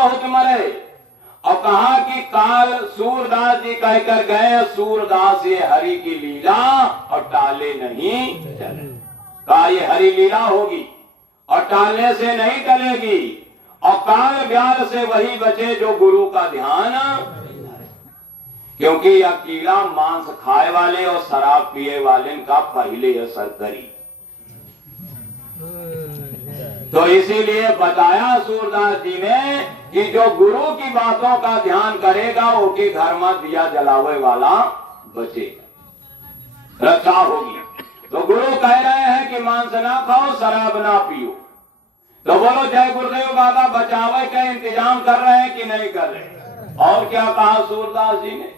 बहुत मरे। और कहा कि काल सूरदास जी कहकर गए, सूरदास ये हरि की लीला और टाले नहीं चले। कहा ये हरि लीला होगी और टालने से नहीं टलेगी। और काल व्याल से वही बचे जो गुरु का ध्यान, क्योंकि यह कीड़ा मांस खाए वाले और शराब पिए वाले का पहले असर करी। तो इसीलिए बताया सूरदास जी ने कि जो गुरु की बातों का ध्यान करेगा वो के घर में दिया जलावे वाला बचेगा, रक्षा होगी। तो गुरु कह रहे हैं कि मांस ना खाओ, शराब ना पियो। तो बोलो जय गुरुदेव बाबा बचावे का इंतजाम कर रहे हैं कि नहीं कर रहे। और क्या कहा सूरदास जी ने,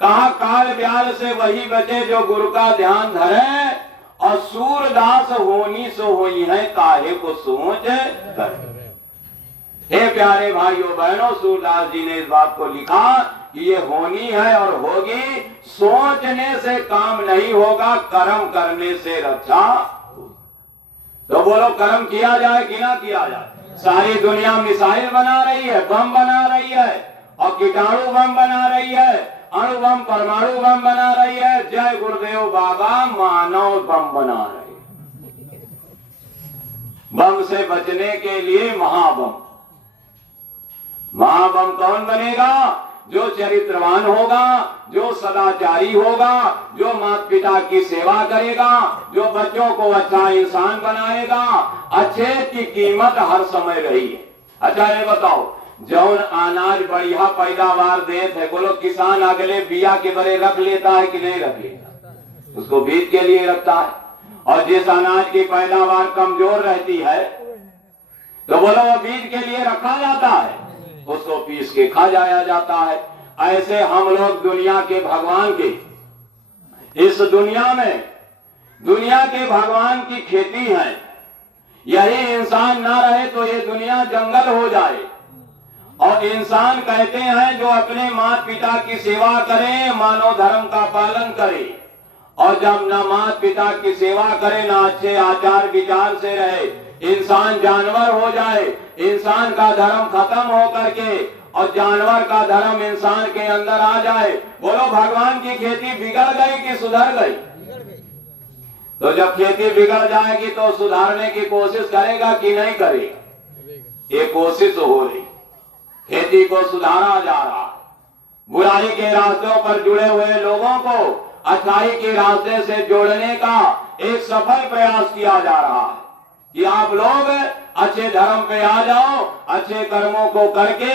कहा काल व्याल से वही बचे जो गुरु का ध्यान धरे, और सूरदास होनी सो होई है काहे को सोच कर। हे प्यारे भाइयों बहनों, सूरदास जी ने इस बात को लिखा कि ये होनी है और होगी। सोचने से काम नहीं होगा, कर्म करने से रक्षा। तो बोलो कर्म किया जाए कि ना किया जाए। सारी दुनिया मिसाइल बना रही है, बम बना रही है, और कीटाणु बम बना रही है, अणु बम परमाणु बम बना रही है। जय गुरुदेव बाबा मानव बम बना रही है। बम से बचने के लिए महाबम। महाबम कौन बनेगा? जो चरित्रवान होगा, जो सदाचारी होगा, जो माता पिता की सेवा करेगा, जो बच्चों को अच्छा इंसान बनाएगा। अच्छे की कीमत हर समय रही है। अच्छा ये बताओ, जौन अनाज बढ़िया पैदावार देते है, बोलो किसान अगले बिया के बरे रख लेता है कि नहीं रख लेता? उसको बीज के लिए रखता है। और जिस अनाज की पैदावार कमजोर रहती है तो बोलो वो बीज के लिए रखा जाता है, उसको पीस के खा जाया जाता है। ऐसे हम लोग दुनिया के भगवान के, इस दुनिया में दुनिया के भगवान की खेती है। यही इंसान ना रहे तो ये दुनिया जंगल हो जाए। और इंसान कहते हैं जो अपने माता पिता की सेवा करे, मानव धर्म का पालन करे। और जब न माता पिता की सेवा करे, न अच्छे आचार विचार से रहे, इंसान जानवर हो जाए। इंसान का धर्म खत्म हो करके और जानवर का धर्म इंसान के अंदर आ जाए। बोलो भगवान की खेती बिगड़ गई कि सुधर गई? तो जब खेती बिगड़ जाएगी तो सुधारने की कोशिश करेगा कि नहीं करेगा? ये कोशिश हो रही, खेती को सुधारा जा रहा है। बुराई के रास्तों पर जुड़े हुए लोगों को अच्छाई के रास्ते से जोड़ने का एक सफल प्रयास किया जा रहा है कि आप लोग अच्छे धर्म पे आ जाओ, अच्छे कर्मों को करके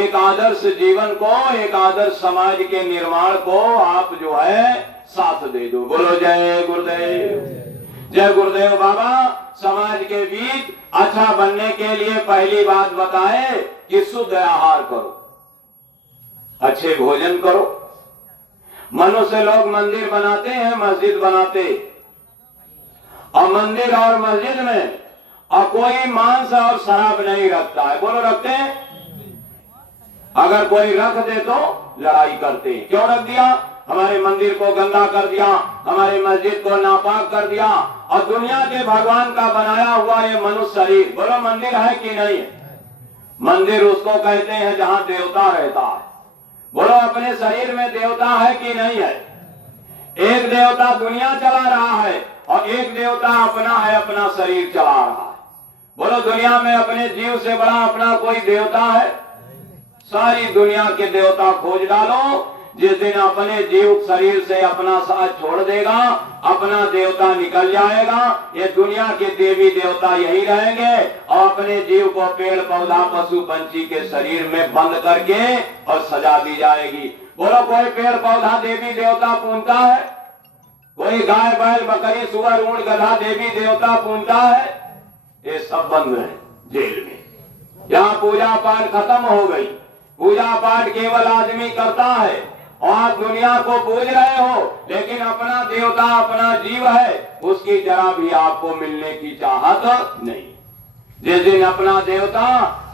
एक आदर्श जीवन को, एक आदर्श समाज के निर्माण को आप जो है साथ दे दो। बोलो जय गुरुदेव। जय गुरुदेव बाबा समाज के बीच अच्छा बनने के लिए पहली बात बताए कि शुद्ध आहार करो, अच्छे भोजन करो। मनुष्य लोग मंदिर बनाते हैं, मस्जिद बनाते, और मंदिर और मस्जिद में और कोई मांस और शराब नहीं रखता है। बोलो रखते हैं? अगर कोई रख दे तो लड़ाई करते हैं। क्यों रख दिया? हमारे मंदिर को गंदा कर दिया, हमारे मस्जिद को नापाक कर दिया। और दुनिया के भगवान का बनाया हुआ ये मनुष्य शरीर, बोलो मंदिर है कि नहीं है? मंदिर उसको कहते हैं जहाँ देवता रहता है। बोलो अपने शरीर में देवता है कि नहीं है? एक देवता दुनिया चला रहा है और एक देवता अपना है, अपना शरीर चला रहा है। बोलो दुनिया में अपने जीव से बड़ा अपना कोई देवता है? सारी दुनिया के देवता खोज डालो, जिस दिन अपने जीव शरीर से अपना साथ छोड़ देगा, अपना देवता निकल जाएगा, ये दुनिया के देवी देवता यही रहेंगे और अपने जीव को पेड़ पौधा पशु पंछी के शरीर में बंद करके और सजा दी जाएगी। बोलो कोई पेड़ पौधा देवी देवता पूजता है? कोई गाय बैल बकरी सुअर ऊंट गधा देवी देवता पूजता है? ये सब बंद है जेल में। यहाँ पूजा पाठ खत्म हो गई। पूजा पाठ केवल आदमी करता है और आप दुनिया को पूज रहे हो, लेकिन अपना देवता अपना जीव है, उसकी जरा भी आपको मिलने की चाहत नहीं। जिस दिन अपना देवता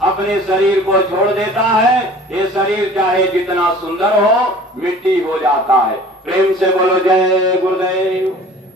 अपने शरीर को छोड़ देता है, ये शरीर चाहे जितना सुंदर हो मिट्टी हो जाता है। प्रेम से बोलो जय गुरुदेव।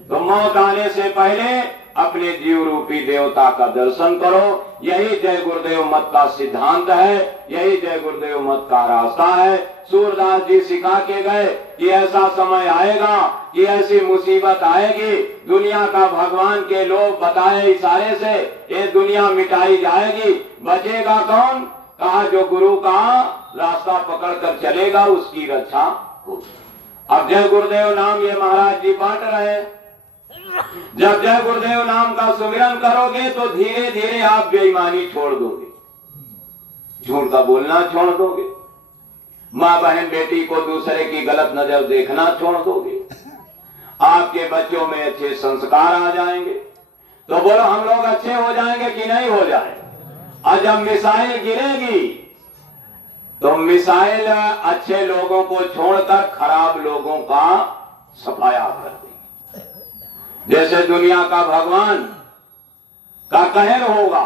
तो मौत आने से पहले अपने जीव रूपी देवता का दर्शन करो। यही जय गुरुदेव मत का सिद्धांत है, यही जय गुरुदेव मत का रास्ता है। सूरदास जी सिखा के गए कि ऐसा समय आएगा कि ऐसी मुसीबत आएगी, दुनिया का भगवान के लोग बताए इशारे से ये दुनिया मिटाई जाएगी, बचेगा कौन? कहा जो गुरु का रास्ता पकड़ कर चलेगा उसकी रक्षा होगी। अब जय गुरुदेव नाम ये महाराज जी बांट रहे हैं। जब जय गुरुदेव नाम का सुमिरन करोगे तो धीरे धीरे आप बेईमानी छोड़ दोगे, झूठ का बोलना छोड़ दोगे, माँ बहन बेटी को दूसरे की गलत नजर देखना छोड़ दोगे, आपके बच्चों में अच्छे संस्कार आ जाएंगे। तो बोलो हम लोग अच्छे हो जाएंगे कि नहीं हो जाएंगे? और जब मिसाइल गिरेगी तो मिसाइल अच्छे लोगों को छोड़कर खराब लोगों का सफाया कर देगी। जैसे दुनिया का भगवान का कहर होगा,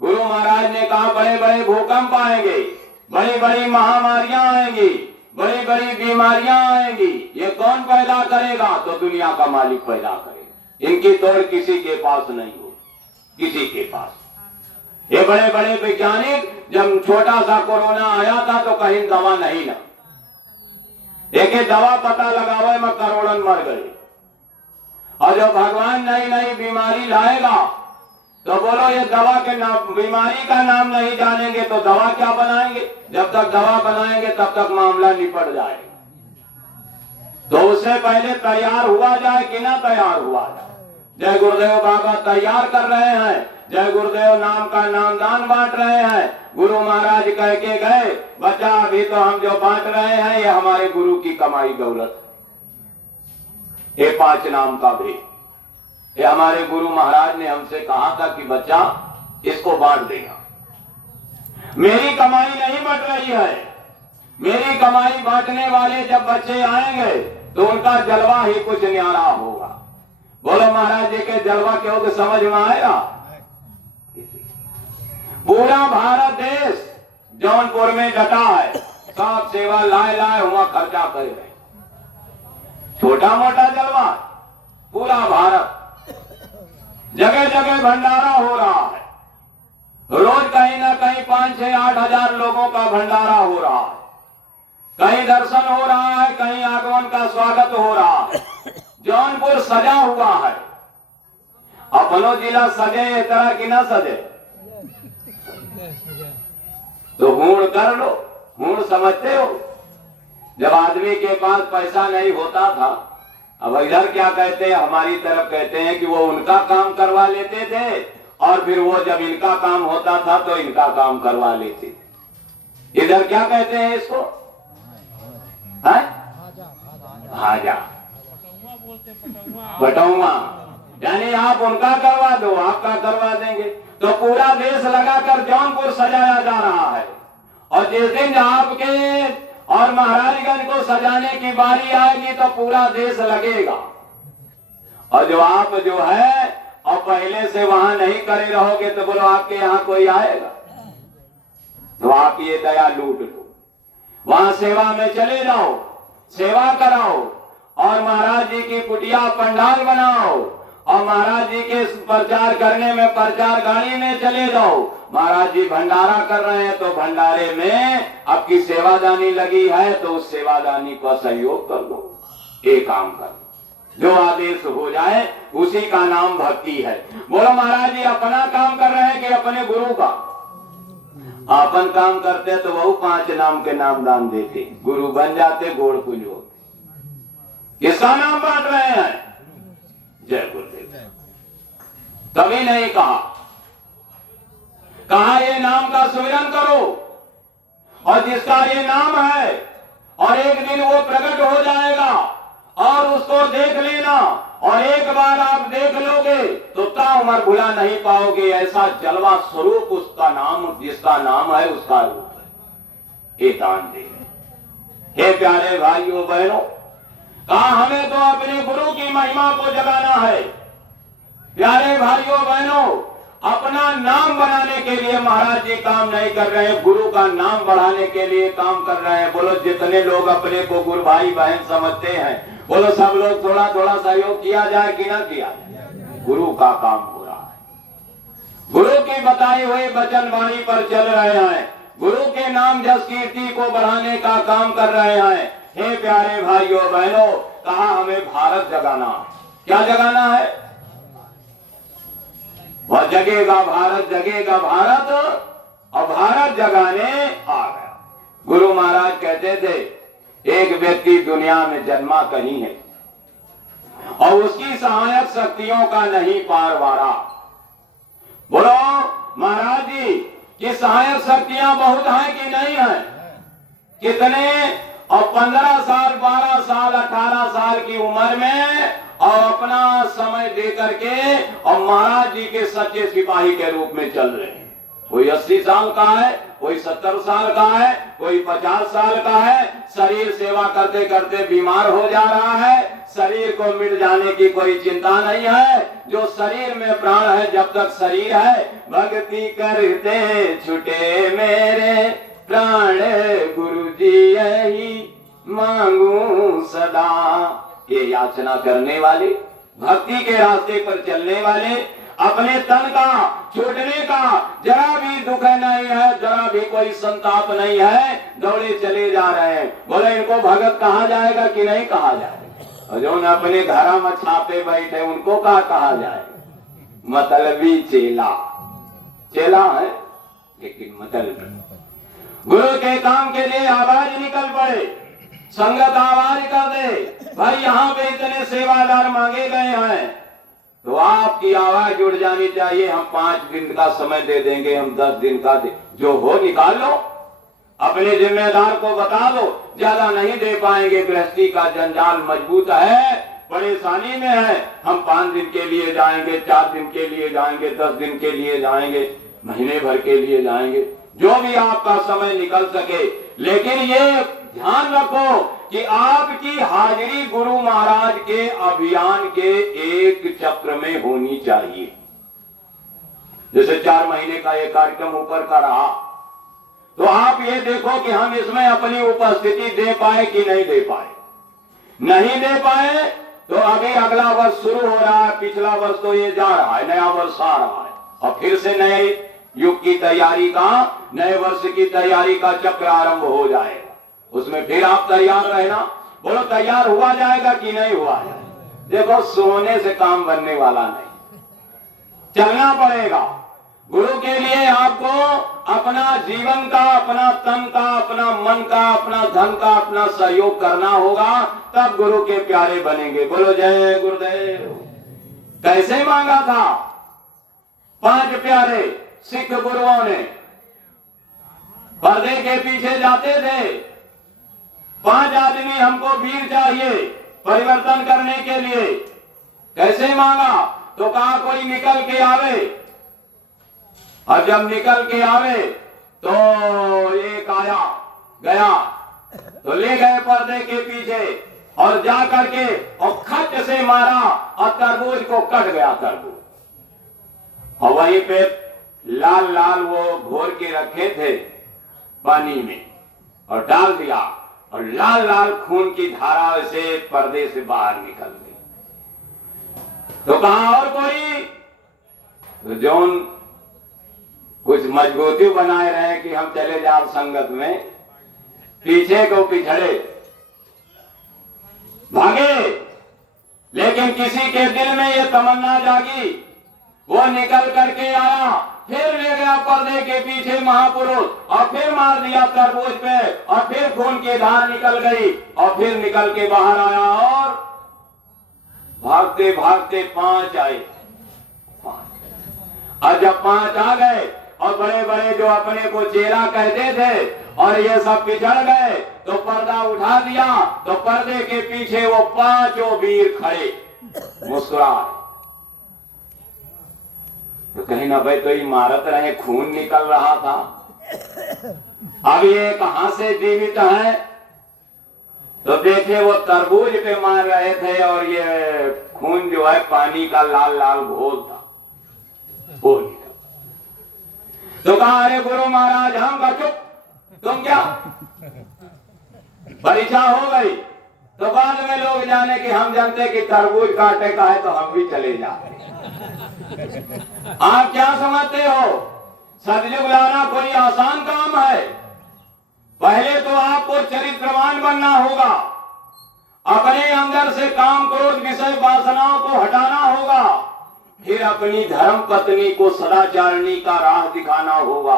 गुरु महाराज ने कहा बड़े बड़े भूकंप आएंगे, बड़ी बड़ी महामारियां आएंगी, बड़ी बड़ी बीमारियां आएंगी। ये कौन पैदा करेगा? तो दुनिया का मालिक पैदा करेगा। इनकी तोड़ किसी के पास नहीं हो, किसी के पास। ये बड़े बड़े वैज्ञानिक जब छोटा सा कोरोना आया था तो कहीं दवा नहीं ना, एक दवा पता लगावे में करोड़न मर गए। और जब भगवान नई नई बीमारी लाएगा तो बोलो ये दवा के नाम, बीमारी का नाम नहीं जानेंगे तो दवा क्या बनाएंगे? जब तक दवा बनाएंगे तब तक मामला निपट जाएगा। तो उससे पहले तैयार हुआ जाए कि ना तैयार हुआ जाए। जय गुरुदेव बाबा तैयार कर रहे हैं, जय गुरुदेव नाम का नामदान बांट रहे हैं। गुरु महाराज कह के गए बच्चा अभी तो हम जो बांट रहे हैं ये हमारे गुरु की कमाई दौलत है। ये 5 नाम का भेद ये हमारे गुरु महाराज ने हमसे कहा था कि बच्चा इसको बांट देगा। मेरी कमाई नहीं बट रही है, मेरी कमाई बांटने वाले जब बच्चे आएंगे तो उनका जलवा ही कुछ न्यारा होगा। बोलो महाराज जी के जलवा क्यों के समझ में आएगा? पूरा भारत देश जौनपुर में डटा है, सब सेवा लाए लाए हुआ खर्चा कर रहे, छोटा मोटा जलवा पूरा भारत, जगह जगह भंडारा हो रहा है। रोज कहीं ना कहीं 5, 6, 8 हजार लोगों का भंडारा हो रहा है। कहीं दर्शन हो रहा है, कहीं आगमन का स्वागत हो रहा है। जौनपुर सजा हुआ है। अपनो जिला सजे इस तरह की ना सजे तो हूण कर लो, हूण समझते हो। जब आदमी के पास पैसा नहीं होता था, अब इधर क्या कहते हैं, हमारी तरफ कहते हैं कि वो उनका काम करवा लेते थे और फिर वो जब इनका काम होता था तो इनका काम करवा लेते थे। इधर क्या कहते हैं इसको? भाजा, बटौवा, यानी आप उनका करवा दो आपका करवा देंगे। तो पूरा देश लगाकर जौनपुर सजाया जा रहा है। और जिस दिन आपके और महाराजगंज को सजाने की बारी आएगी तो पूरा देश लगेगा। और जो आप जो है और पहले से वहां नहीं करे रहोगे तो बोलो आपके यहाँ कोई आएगा? तो आप ये दया लूट लो, वहां सेवा में चले जाओ, सेवा कराओ और महाराज जी की कुटिया पंडाल बनाओ और महाराज जी के प्रचार करने में प्रचार गाड़ी में चले जाओ। महाराज जी भंडारा कर रहे हैं तो भंडारे में आपकी सेवादानी लगी है तो उस सेवादानी का सहयोग कर दो। एक काम कर, जो आदेश हो जाए उसी का नाम भक्ति है। बोलो महाराज जी अपना काम कर रहे हैं कि अपने गुरु का? अपन काम करते तो वो 5 नाम के नामदान देते, गुरु बन जाते, गोड़ पूज होते। किसका नाम बांट रहे हैं? जय गुरुदेव। कभी नहीं कहा ये नाम का सुमिरन करो और जिसका ये नाम है और एक दिन वो प्रकट हो जाएगा और उसको देख लेना और एक बार आप देख लोगे तो ताउम्र भुला नहीं पाओगे। ऐसा जलवा स्वरूप उसका नाम, जिसका नाम है उसका रूप है। ये दान दे। हे प्यारे भाइयों बहनों, कहा हमें तो अपने गुरु की महिमा को जगाना है। प्यारे भाइयों बहनों, अपना नाम बनाने के लिए महाराज जी काम नहीं कर रहे हैं, गुरु का नाम बढ़ाने के लिए काम कर रहे हैं। बोलो जितने लोग अपने को गुरु भाई बहन समझते हैं, बोलो सब लोग थोड़ा थोड़ा सहयोग किया जाए कि ना किया जाए? गुरु का काम हो रहा है। गुरु की बताई हुई वचन वाणी पर चल रहे हैं, गुरु के नाम जस कीर्ति को बढ़ाने का काम कर रहे हैं। हे प्यारे भाइयों बहनों, कहा हमें भारत जगाना है। क्या जगाना है? वह जगेगा भारत, जगेगा भारत, और भारत जगाने आ गया। गुरु महाराज कहते थे एक व्यक्ति दुनिया में जन्मा कहीं है और उसकी सहायक शक्तियों का नहीं पारवारा। बोलो महाराज जी की सहायक शक्तियां बहुत हैं कि नहीं है? कितने? और 15 साल 12 साल 18 साल की उम्र में और अपना समय दे करके और महाराज जी के सच्चे सिपाही के रूप में चल रहे हैं। कोई 80 साल का है, कोई 70 साल का है, कोई 50 साल का है। शरीर सेवा करते करते बीमार हो जा रहा है, शरीर को मिट जाने की कोई चिंता नहीं है। जो शरीर में प्राण है, जब तक शरीर है, भक्ति करते छुटे मेरे प्राण, गुरु जी यही मांगू सदा। ये याचना करने वाले, भक्ति के रास्ते पर चलने वाले, अपने तन का छूटने का जरा भी दुख नहीं है, जरा भी कोई संताप नहीं है, दौड़े चले जा रहे हैं। बोले इनको भगत कहा जाएगा कि नहीं कहा जाएगा? और जो अपने घर में छापे बैठे उनको कहा जाएगा? मतलबी चेला, चेला है लेकिन मतलब गुरु के काम के लिए आवाज निकल पड़े, संगत आवाज कर दे, भाई यहाँ पे इतने सेवादार मांगे गए हैं तो आपकी आवाज जुड़ जानी चाहिए। हम 5 दिन का समय दे देंगे, हम 10 दिन का जो हो निकाल लो, अपने जिम्मेदार को बता दो। ज्यादा नहीं दे पाएंगे, गृहस्थी का जंजाल मजबूत है, परेशानी में है। हम 5 दिन के लिए जाएंगे, 4 दिन के लिए जाएंगे, 10 दिन के लिए जाएंगे, महीने भर के लिए जाएंगे, जो भी आपका समय निकल सके। लेकिन ये ध्यान रखो कि आपकी हाजिरी गुरु महाराज के अभियान के एक चक्र में होनी चाहिए। जैसे 4 महीने का एक कार्यक्रम ऊपर का रहा, तो आप ये देखो कि हम इसमें अपनी उपस्थिति दे पाए कि नहीं दे पाए। नहीं दे पाए तो अभी अगला वर्ष शुरू हो रहा है, पिछला वर्ष तो ये जा रहा है, नया वर्ष आ रहा है, और फिर से नए युग की तैयारी का, नए वर्ष की तैयारी का चक्र आरंभ हो जाएगा। उसमें फिर आप तैयार रहना। बोलो तैयार हुआ जाएगा कि नहीं हुआ जाएगा? देखो सोने से काम बनने वाला नहीं, चलना पड़ेगा। गुरु के लिए आपको अपना जीवन का, अपना तन का, अपना मन का, अपना धन का, अपना सहयोग करना होगा, तब गुरु के प्यारे बनेंगे। बोलो जय गुरुदेव। कैसे मांगा था 5 प्यारे सिख गुरुओं ने? पर्दे के पीछे जाते थे, 5 आदमी हमको वीर चाहिए परिवर्तन करने के लिए। कैसे मांगा? तो कहा कोई निकल के आवे, और जब निकल के आवे तो एक आया गया तो ले गए पर्दे के पीछे और जा करके और खट से मारा और तरबूज को कट गया तरबूज। और वहीं पे लाल लाल वो घोर के रखे थे पानी में और डाल दिया, और लाल लाल खून की धारा से पर्दे से बाहर निकल गई। तो कहा और कोई? तो जौन कुछ मजबूती बनाए रहे कि हम चले जाओ संगत में, पीछे को पिछड़े भागे। लेकिन किसी के दिल में ये तमन्ना जागी, वो निकल करके आया, फिर ले गया पर्दे के पीछे महापुरुष और फिर मार दिया तरबूज पे, और फिर खून की धार निकल गई, और फिर निकल के बाहर आया, और भागते भागते 5 आए। और जब 5 आ गए और बड़े बड़े जो अपने को चेला कहते थे और ये सब पिछड़ गए, तो पर्दा उठा दिया, तो पर्दे के पीछे वो 5 वीर खड़े मुस्कुराए। तो कहीं ना भाई तो इमारत रहे, खून निकल रहा था, अब ये कहां से जीवित है? तो देखे वो तरबूज पे मार रहे थे और ये खून जो है पानी का लाल लाल घोल था, वो निकल। तो कहा अरे गुरु महाराज हम का चुप, तुम क्या? परीक्षा हो गई। तो बाद में लोग जाने कि हम जानते कि तरबूज काटे का है तो हम भी चले जाते। आप क्या समझते हो सतयुग लाना कोई आसान काम है? पहले तो आपको चरित्रवान बनना होगा, अपने अंदर से काम क्रोध विषय वासनाओं को हटाना होगा, फिर अपनी धर्म पत्नी को सदाचारणी का राह दिखाना होगा,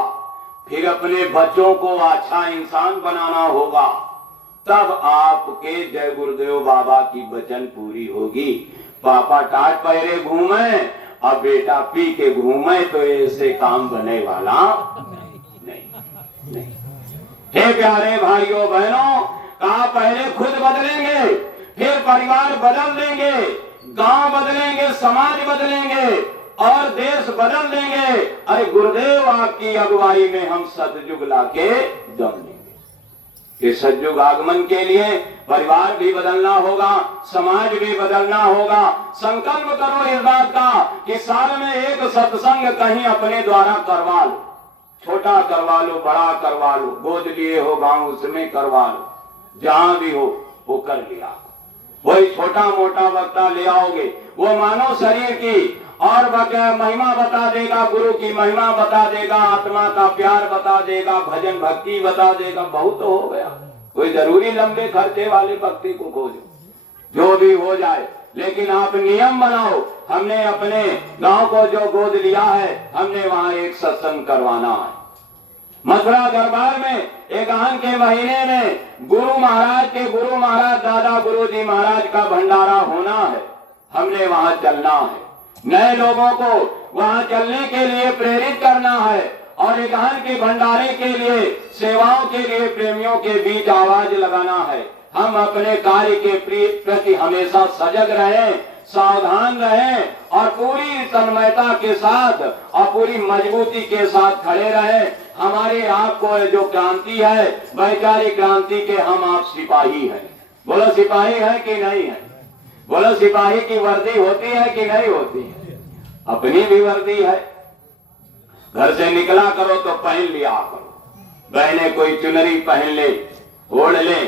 फिर अपने बच्चों को अच्छा इंसान बनाना होगा, तब आपके जय गुरुदेव बाबा की वचन पूरी होगी। पापा टाट पहरे घूमे और बेटा पी के घूमे तो ऐसे काम बने वाला नहीं। हे प्यारे भाइयों बहनों, कहा पहले खुद बदलेंगे, फिर परिवार बदल देंगे, गांव बदलेंगे, समाज बदलेंगे और देश बदल देंगे। अरे गुरुदेव आपकी अगुवाई में हम सतयुग लाके दम देंगे। इस सतयुग आगमन के लिए परिवार भी बदलना होगा, समाज भी बदलना होगा। संकल्प करो इस बात का कि साल में एक सत्संग कहीं अपने द्वारा करवा लो, छोटा करवा लो, बड़ा करवा लो, गोद लिए हो गांव उसमें करवा लो, जहां भी हो वो कर लिया। वही छोटा मोटा वक्ता ले आओगे, वो मानव शरीर की और महिमा बता देगा, गुरु की महिमा बता देगा, आत्मा का प्यार बता देगा, भजन भक्ति बता देगा, बहुत हो गया। कोई जरूरी लंबे खर्चे वाले भक्ति को खोजो, जो भी हो जाए, लेकिन आप नियम बनाओ। हमने अपने गांव को जो गोद लिया है, हमने वहां एक सत्संग करवाना है। मथुरा दरबार में एक आन के महीने में गुरु महाराज दादा गुरु जी महाराज का भंडारा होना है, हमने वहां चलना है। नए लोगों को वहां चलने के लिए प्रेरित करना है और एक आन के भंडारे के लिए, सेवाओं के लिए प्रेमियों के बीच आवाज लगाना है। हम अपने कार्य के प्रति हमेशा सजग रहें, सावधान रहें और पूरी तन्मयता के साथ और पूरी मजबूती के साथ खड़े रहें। हमारे आपको जो क्रांति है, वैचारिक क्रांति के हम आप सिपाही हैं। बोलो सिपाही है कि नहीं है? बोलो सिपाही की वर्दी होती है कि नहीं होती है? अपनी भी वर्दी है। घर से निकला करो तो पहन लिया करो। बहने कोई चुनरी पहन ले, ओढ़ ले,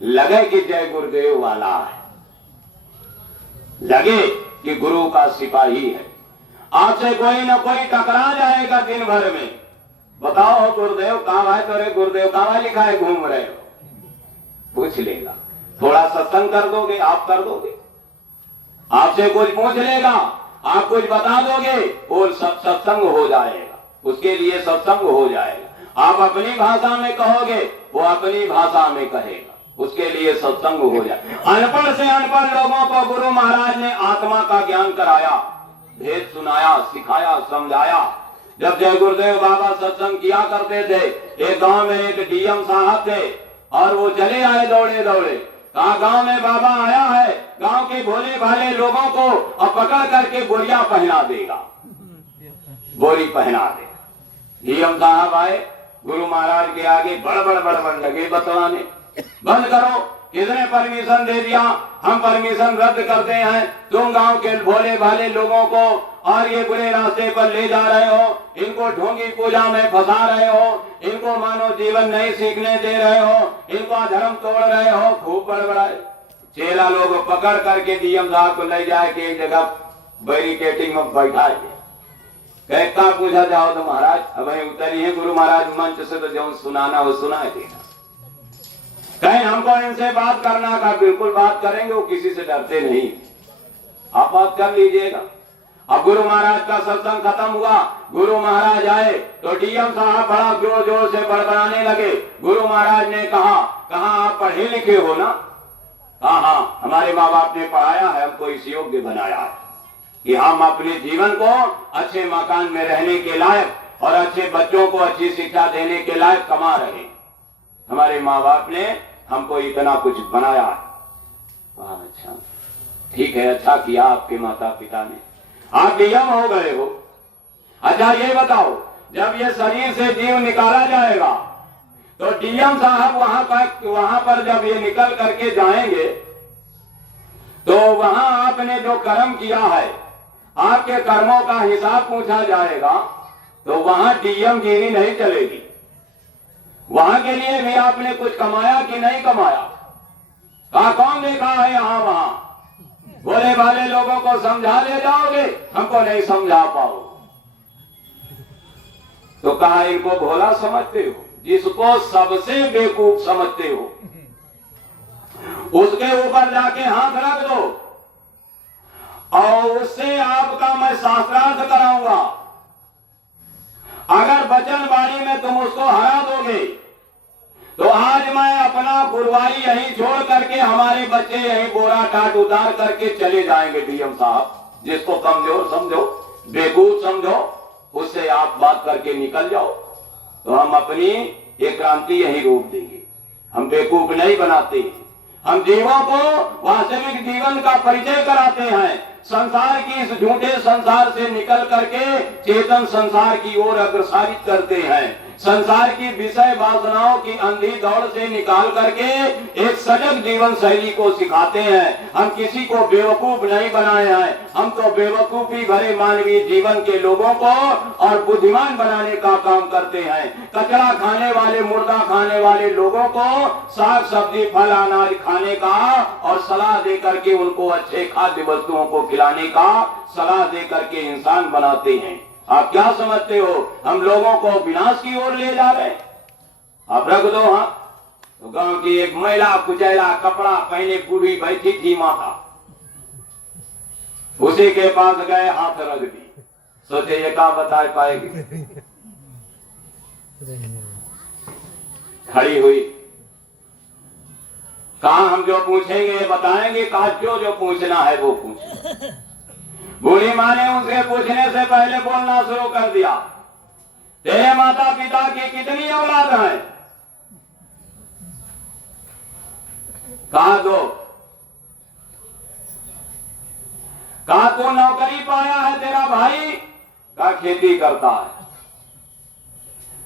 लगे कि जय गुरुदेव वाला है, लगे कि गुरु का सिपाही है। आपसे कोई न कोई टकरा जाएगा दिन भर में, बताओ गुरुदेव कहाँ है, तेरे गुरुदेव कहाँ लिखा है, घूम रहे हो, पूछ लेगा। थोड़ा सत्संग कर दोगे, आप कर दोगे, आपसे कुछ पूछ लेगा, आप कुछ बता दोगे, वो सत्संग हो जाएगा, उसके लिए सत्संग हो जाएगा। आप अपनी भाषा में कहोगे, वो अपनी भाषा में कहेगा, उसके लिए सत्संग हो जाए। अनपढ़ से अनपढ़ लोगों को गुरु महाराज ने आत्मा का ज्ञान कराया, भेद सुनाया, सिखाया, समझाया। जब जय गुरुदेव बाबा सत्संग किया करते थे, एक गांव में एक डीएम साहब थे और वो चले आए दौड़े दौड़े, कहा गांव में बाबा आया है, गांव के भोले भाले लोगों को अब पकड़ करके बोरिया पहना देगा, बोरी पहना दे। डीएम साहब आए, गुरु महाराज के आगे बड़बड़ लगे बतलाने, बंद करो, किसने परमिशन दे दिया, हम परमिशन रद्द करते हैं। तुम गांव के भोले भाले लोगों को और ये बुरे रास्ते पर ले जा रहे हो, इनको ढोंगी पूजा में फंसा रहे हो, इनको मानव जीवन नहीं सीखने दे रहे हो, इनका धर्म तोड़ रहे हो। खूब बड़बड़ाए। चेला लोग पकड़ करके डीएम साहब को ले जाए कि एक जगह बैरिकेटिंग में बैठाए। कहता पूछा जाओ तो महाराज अब उतरी है गुरु महाराज मंच से, तो जो सुनाना वो सुनाए देना। कहीं हमको इनसे बात करना का, बिल्कुल बात करेंगे, वो किसी से डरते नहीं, आप बात कर लीजिएगा। अब गुरु महाराज का सत्संग खत्म हुआ, गुरु महाराज आए तो डीएम साहब बड़ा जोर जोर से बड़बड़ाने लगे। गुरु महाराज ने कहा आप पढ़े लिखे हो ना? हाँ, हमारे माँ बाप ने पढ़ाया है, हमको इस योग्य बनाया है कि हम अपने जीवन को अच्छे मकान में रहने के लायक और अच्छे बच्चों को अच्छी शिक्षा देने के लायक कमा रहे। हमारे माँ बाप ने हमको इतना कुछ बनाया है। अच्छा ठीक है, अच्छा किया आपके माता पिता ने, आप डीएम हो गए हो। अच्छा ये बताओ, जब ये शरीर से जीव निकाला जाएगा तो डीएम साहब वहां पर जब ये निकल करके जाएंगे तो वहां आपने जो कर्म किया है, आपके कर्मों का हिसाब पूछा जाएगा, तो वहां डीएम गिरी नहीं चलेगी। वहां के लिए भी आपने कुछ कमाया कि नहीं कमाया? कौन देखा है यहाँ वहां? भोले भाले लोगों को समझा ले जाओगे, हमको नहीं समझा पाओ। तो कहा इनको भोला समझते हो, जिसको सबसे बेवकूफ समझते हो उसके ऊपर जाके हाथ रख दो और उससे आपका मैं शास्त्रार्थ कराऊंगा। अगर वचन वाणी में तुम उसको हरा दोगे तो आज मैं अपना गुरुवाई यहीं छोड़ करके हमारे बच्चे यहीं बोरा टाट उतार करके चले जाएंगे। डीएम साहब, जिसको कमजोर समझो, बेवकूफ समझो, उससे आप बात करके निकल जाओ, तो हम अपनी ये क्रांति यहीं रोक देंगे। हम बेवकूफ नहीं बनाते, हम जीवों को वास्तविक जीवन का परिचय कराते हैं। संसार की इस झूठे संसार से निकल करके चेतन संसार की ओर अग्रसरित करते हैं। संसार की विषय वासनाओं की अंधी दौड़ से निकाल करके एक सजग जीवन शैली को सिखाते हैं। हम किसी को बेवकूफ नहीं बनाए हैं, हम तो बेवकूफी भरे मानवीय जीवन के लोगों को और बुद्धिमान बनाने का काम करते हैं। कचरा खाने वाले, मुर्दा खाने वाले लोगों को साग सब्जी फल अनाज खाने का और सलाह दे करके उनको अच्छे खाद्य वस्तुओं को खिलाने का सलाह दे करके इंसान बनाते हैं। आप क्या समझते हो हम लोगों को विनाश की ओर ले जा रहे हैं? आप रख दो। हाँ, तो गांव की एक महिला कुचैला कपड़ा पहने बूढ़ी बैठी थी माता, उसी के पास गए, हाथ रख दी, सोचे ये क्या बता पाएगी। खड़ी हुई, कहा हम जो पूछेंगे बताएंगे, कहा जो पूछना है वो पूछ। बूढ़ी माँ ने उनसे पूछने से पहले बोलना शुरू कर दिया, तेरे माता पिता की कितनी औलाद है? कहा दो। कहा तू नौकरी पाया है, तेरा भाई का खेती करता है?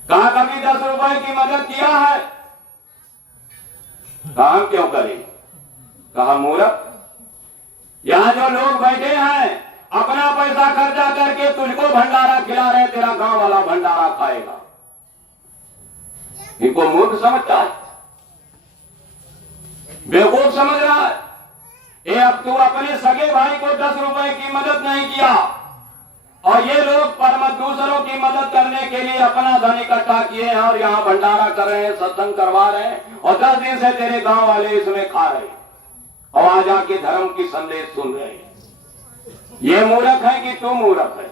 कहा कभी 10 रुपए की मदद किया है? कहा हम क्यों करें? कहा मूर्ख, यहां जो लोग बैठे हैं अपना पैसा खर्चा करके तुझको भंडारा खिला रहे, तेरा गांव वाला भंडारा खाएगा। इनको मूर्ख समझता है, बेवकूफ समझ रहा है। ये अब तू अपने सगे भाई को 10 रुपए की मदद नहीं किया और ये लोग परम दूसरों की मदद करने के लिए अपना धन इकट्ठा किए हैं और यहाँ भंडारा कर रहे हैं, सत्संग करवा रहे हैं और 10 दिन से तेरे गांव वाले इसमें खा रहे हैं और आज आके धर्म की संदेश सुन रहे हैं। ये मूर्ख है कि तू मूर्ख है?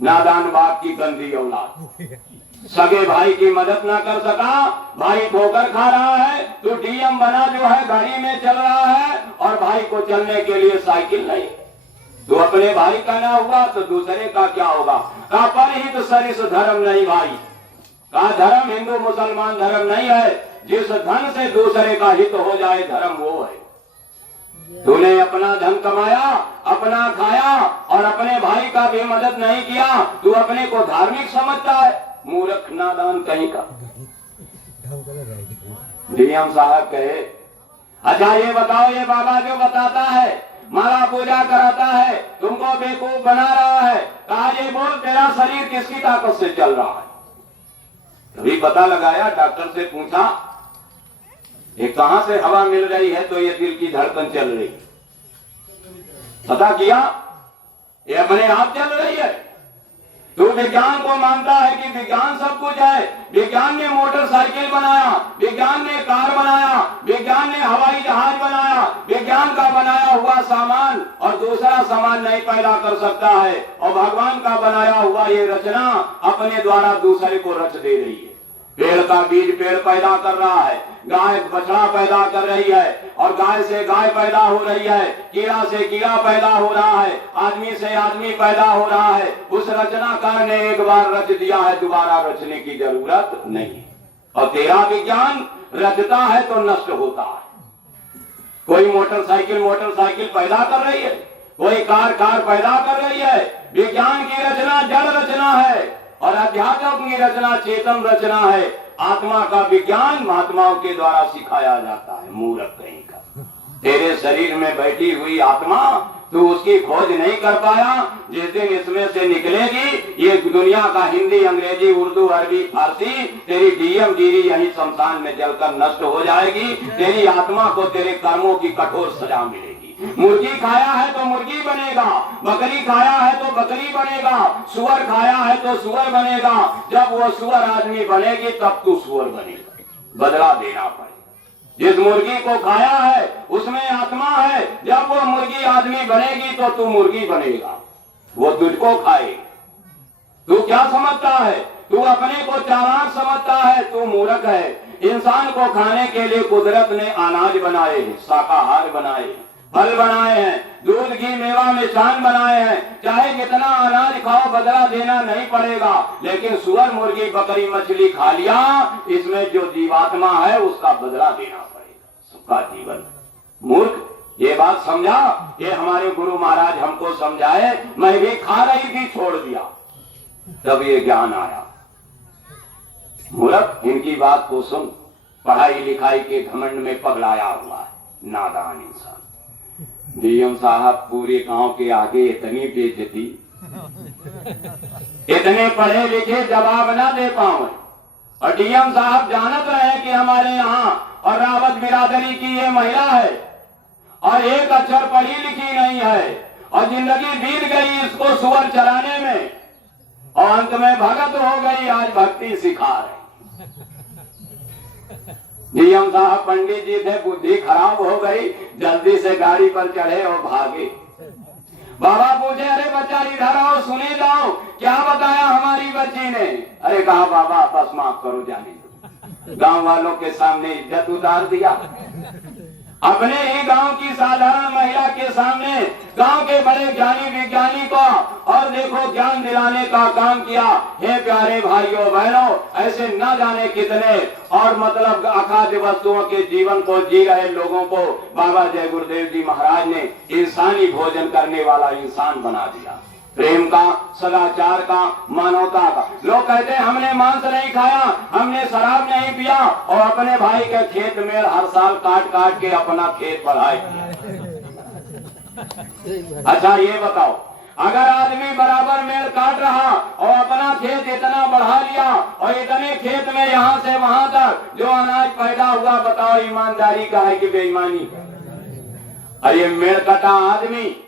नादान बाप की गंदी औलाद, सगे भाई की मदद ना कर सका, भाई ठोकर खा रहा है, तू डीएम बना जो है गाड़ी में चल रहा है और भाई को चलने के लिए साइकिल नहीं। तू अपने भाई का ना हुआ तो दूसरे का क्या होगा? का परहित सरिस धर्म नहीं भाई, का धर्म हिंदू मुसलमान धर्म नहीं है। जिस धन से दूसरे का हित हो जाए धर्म वो है। तूने अपना धन कमाया, अपना खाया और अपने भाई का भी मदद नहीं किया, तू अपने को धार्मिक समझता है? मूर्ख नादान कहीं का। डीएम साहब कहे, अच्छा ये बताओ, ये बाबा जो बताता है, माला पूजा कराता है, तुमको बेवकूफ बना रहा है, कहा ये बोल तेरा शरीर किसकी ताकत से चल रहा है? तभी पता लगाया, डॉक्टर से पूछा ये कहां से हवा मिल रही है, तो ये दिल की धड़कन चल रही। पता किया ये अपने आप चल रही है। तू विज्ञान को मानता है कि विज्ञान सब कुछ है, विज्ञान ने मोटरसाइकिल बनाया, विज्ञान ने कार बनाया, विज्ञान ने हवाई जहाज बनाया, विज्ञान का बनाया हुआ सामान और दूसरा सामान नहीं पैदा कर सकता है और भगवान का बनाया हुआ ये रचना अपने द्वारा दूसरे को रच दे रही है। पेड़ का बीज पेड़ पैदा कर रहा है, गाय बछड़ा पैदा कर रही है और गाय से गाय पैदा हो रही है, कीड़ा से कीड़ा पैदा हो रहा है, आदमी से आदमी पैदा हो रहा है। उस रचनाकार ने एक बार रच दिया है, दोबारा रचने की जरूरत नहीं। और तेरा विज्ञान रचता है तो नष्ट होता है। कोई मोटरसाइकिल पैदा कर रही है, कोई कार पैदा कर रही है। विज्ञान की रचना जड़ रचना है और अध्यात्म की रचना चेतन रचना है। आत्मा का विज्ञान महात्माओं के द्वारा सिखाया जाता है। मूर्ख कहीं का, तेरे शरीर में बैठी हुई आत्मा, तू उसकी खोज नहीं कर पाया। जिस दिन इसमें से निकलेगी ये दुनिया का हिंदी, अंग्रेजी, उर्दू, अरबी, फारसी, तेरी डीएम गिरी यही शमशान में जलकर नष्ट हो जाएगी। तेरी आत्मा को तेरे कर्मों की कठोर सजा मिलेगी। मुर्गी खाया है तो मुर्गी बनेगा, बकरी खाया है तो बकरी बनेगा, सुअर खाया है तो सुअर बनेगा। जब वो सुअर आदमी बनेगी तब तू सुअर बनेगा, बदला देना पड़ेगा। जिस मुर्गी को खाया है उसमें आत्मा है, जब वो मुर्गी आदमी बनेगी तो तू मुर्गी बनेगा, वो तुझको खाएगी। तू क्या समझता है? तू अपने को चालाक समझता है, तू मूर्ख है। इंसान को खाने के लिए कुदरत ने अनाज बनाए हैं, शाकाहार बनाए हैं, फल बनाए हैं, दूध घी मेवा मिष्ठान बनाए हैं। चाहे जितना अनाज खाओ बदला देना नहीं पड़ेगा। लेकिन सुअर मुर्गी बकरी मछली खा लिया, इसमें जो जीवात्मा है उसका बदला देना पड़ेगा, सबका जीवन। मूर्ख, ये बात समझा? ये हमारे गुरु महाराज हमको समझाए। मैं भी खा रही थी, छोड़ दिया, तब ये ज्ञान आया। मूर्ख, इनकी बात को सुन। पढ़ाई लिखाई के घमंड में पगलाया हुआ है, नादान इंसान। डीएम साहब पूरे गांव के आगे इतनी बेइज्जती, इतने पढ़े लिखे जवाब ना दे पाए। और डीएम साहब जानत रहे कि हमारे यहाँ और रावत बिरादरी की ये महिला है और एक अक्षर पढ़ी लिखी नहीं है और जिंदगी बीत गई इसको सुअर चराने में और अंत में भगत हो गई, आज भक्ति सिखा रहे। डीएम साहब पंडित जी थे, बुद्धि खराब हो गई, जल्दी से गाड़ी पर चढ़े और भागे। बाबा पूछे, अरे बच्चा इधर आओ, सुने जाओ, क्या बताया हमारी बच्ची ने? अरे कहा बाबा बस माफ करो, जाने दो। गांव वालों के सामने इज्जत उतार दिया, अपने ही गांव की साधारण महिला के सामने गांव के बड़े ज्ञानी विज्ञानी को और देखो ज्ञान दिलाने का काम किया। हे प्यारे भाइयों बहनों, ऐसे न जाने कितने और मतलब अखाद्य वस्तुओं के जीवन को जी रहे लोगों को बाबा जय गुरुदेव जी महाराज ने इंसानी भोजन करने वाला इंसान बना दिया। प्रेम का, सदाचार का, मानवता का। लोग कहते हैं हमने मांस नहीं खाया, हमने शराब नहीं पिया और अपने भाई के खेत में हर साल काट काट के अपना खेत बढ़ाए किया। अच्छा ये बताओ, अगर आदमी बराबर मेल काट रहा और अपना खेत इतना बढ़ा लिया और इतने खेत में यहाँ से वहां तक जो अनाज पैदा हुआ, बताओ ईमानदारी का है कि बेईमानी का? ये मेल कटा आदमी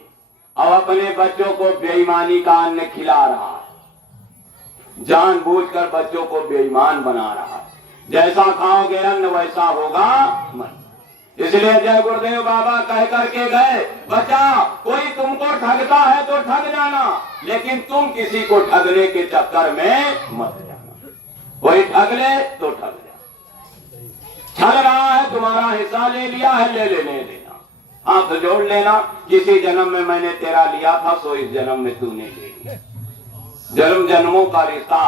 और अपने बच्चों को बेईमानी का अन्न खिला रहा है, जानबूझकर बच्चों को बेईमान बना रहा है। जैसा खाओगे अन्न वैसा होगा मन। इसलिए जय गुरुदेव बाबा कह करके गए, बच्चा कोई तुमको ठगता है तो ठग जाना, लेकिन तुम किसी को ठगने के चक्कर में मत जाना। कोई ठग ले तो ठग जा, ठग रहा है तुम्हारा हिस्सा ले लिया है, ले लेने देना, हाथ जोड़ लेना, किसी जन्म में मैंने तेरा लिया था सो इस जन्म में तूने ले लिया। जन्म जन्मों का रिश्ता,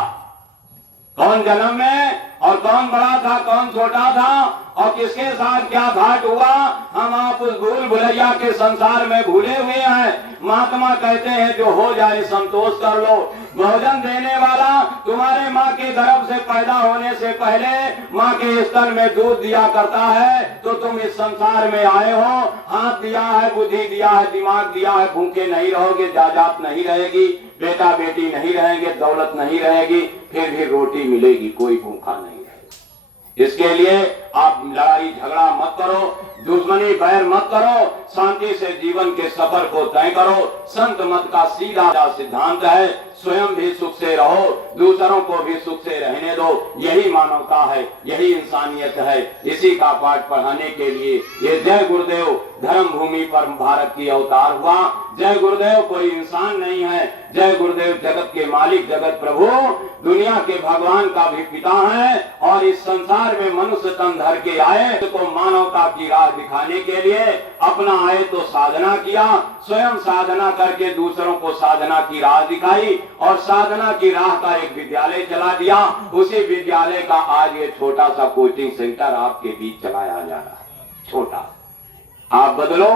कौन जन्म में और कौन बड़ा था कौन छोटा था और किसके साथ क्या घाट हुआ, हम आप उस भूल भुलैया के संसार में भूले हुए हैं। महात्मा कहते हैं जो हो जाए संतोष कर लो। भोजन देने वाला तुम्हारे माँ के गर्भ से पैदा होने से पहले माँ के स्तन में दूध दिया करता है, तो तुम इस संसार में आए हो, हाथ दिया है, बुद्धि दिया है, दिमाग दिया है, भूखे नहीं रहोगे, जायदाद नहीं रहेगी, बेटा बेटी नहीं रहेंगे, दौलत नहीं रहेगी, फिर भी रोटी मिलेगी, कोई भूखा नहीं रहेगा। इसके लिए आप लड़ाई झगड़ा मत करो, दुश्मनी बैर मत करो, शांति से जीवन के सफर को तय करो। संत मत का सीधा सिद्धांत है, स्वयं भी सुख से रहो, दूसरों को भी सुख से रहने दो। यही मानवता है, यही इंसानियत है। इसी का पाठ पढ़ाने के लिए ये जय गुरुदेव धर्म भूमि पर भारत की अवतार हुआ। जय गुरुदेव कोई इंसान नहीं है, जय गुरुदेव जगत के मालिक, जगत प्रभु, दुनिया के भगवान का भी पिता है और इस संसार में मनुष्य तन धर के आए तो मानवता की राह दिखाने के लिए अपना आए तो साधना किया, स्वयं साधना करके दूसरों को साधना की राह दिखाई और साधना की राह का एक विद्यालय चला दिया। उसी विद्यालय का आज ये छोटा सा कोचिंग सेंटर आपके बीच चलाया जा रहा है। छोटा, आप बदलो,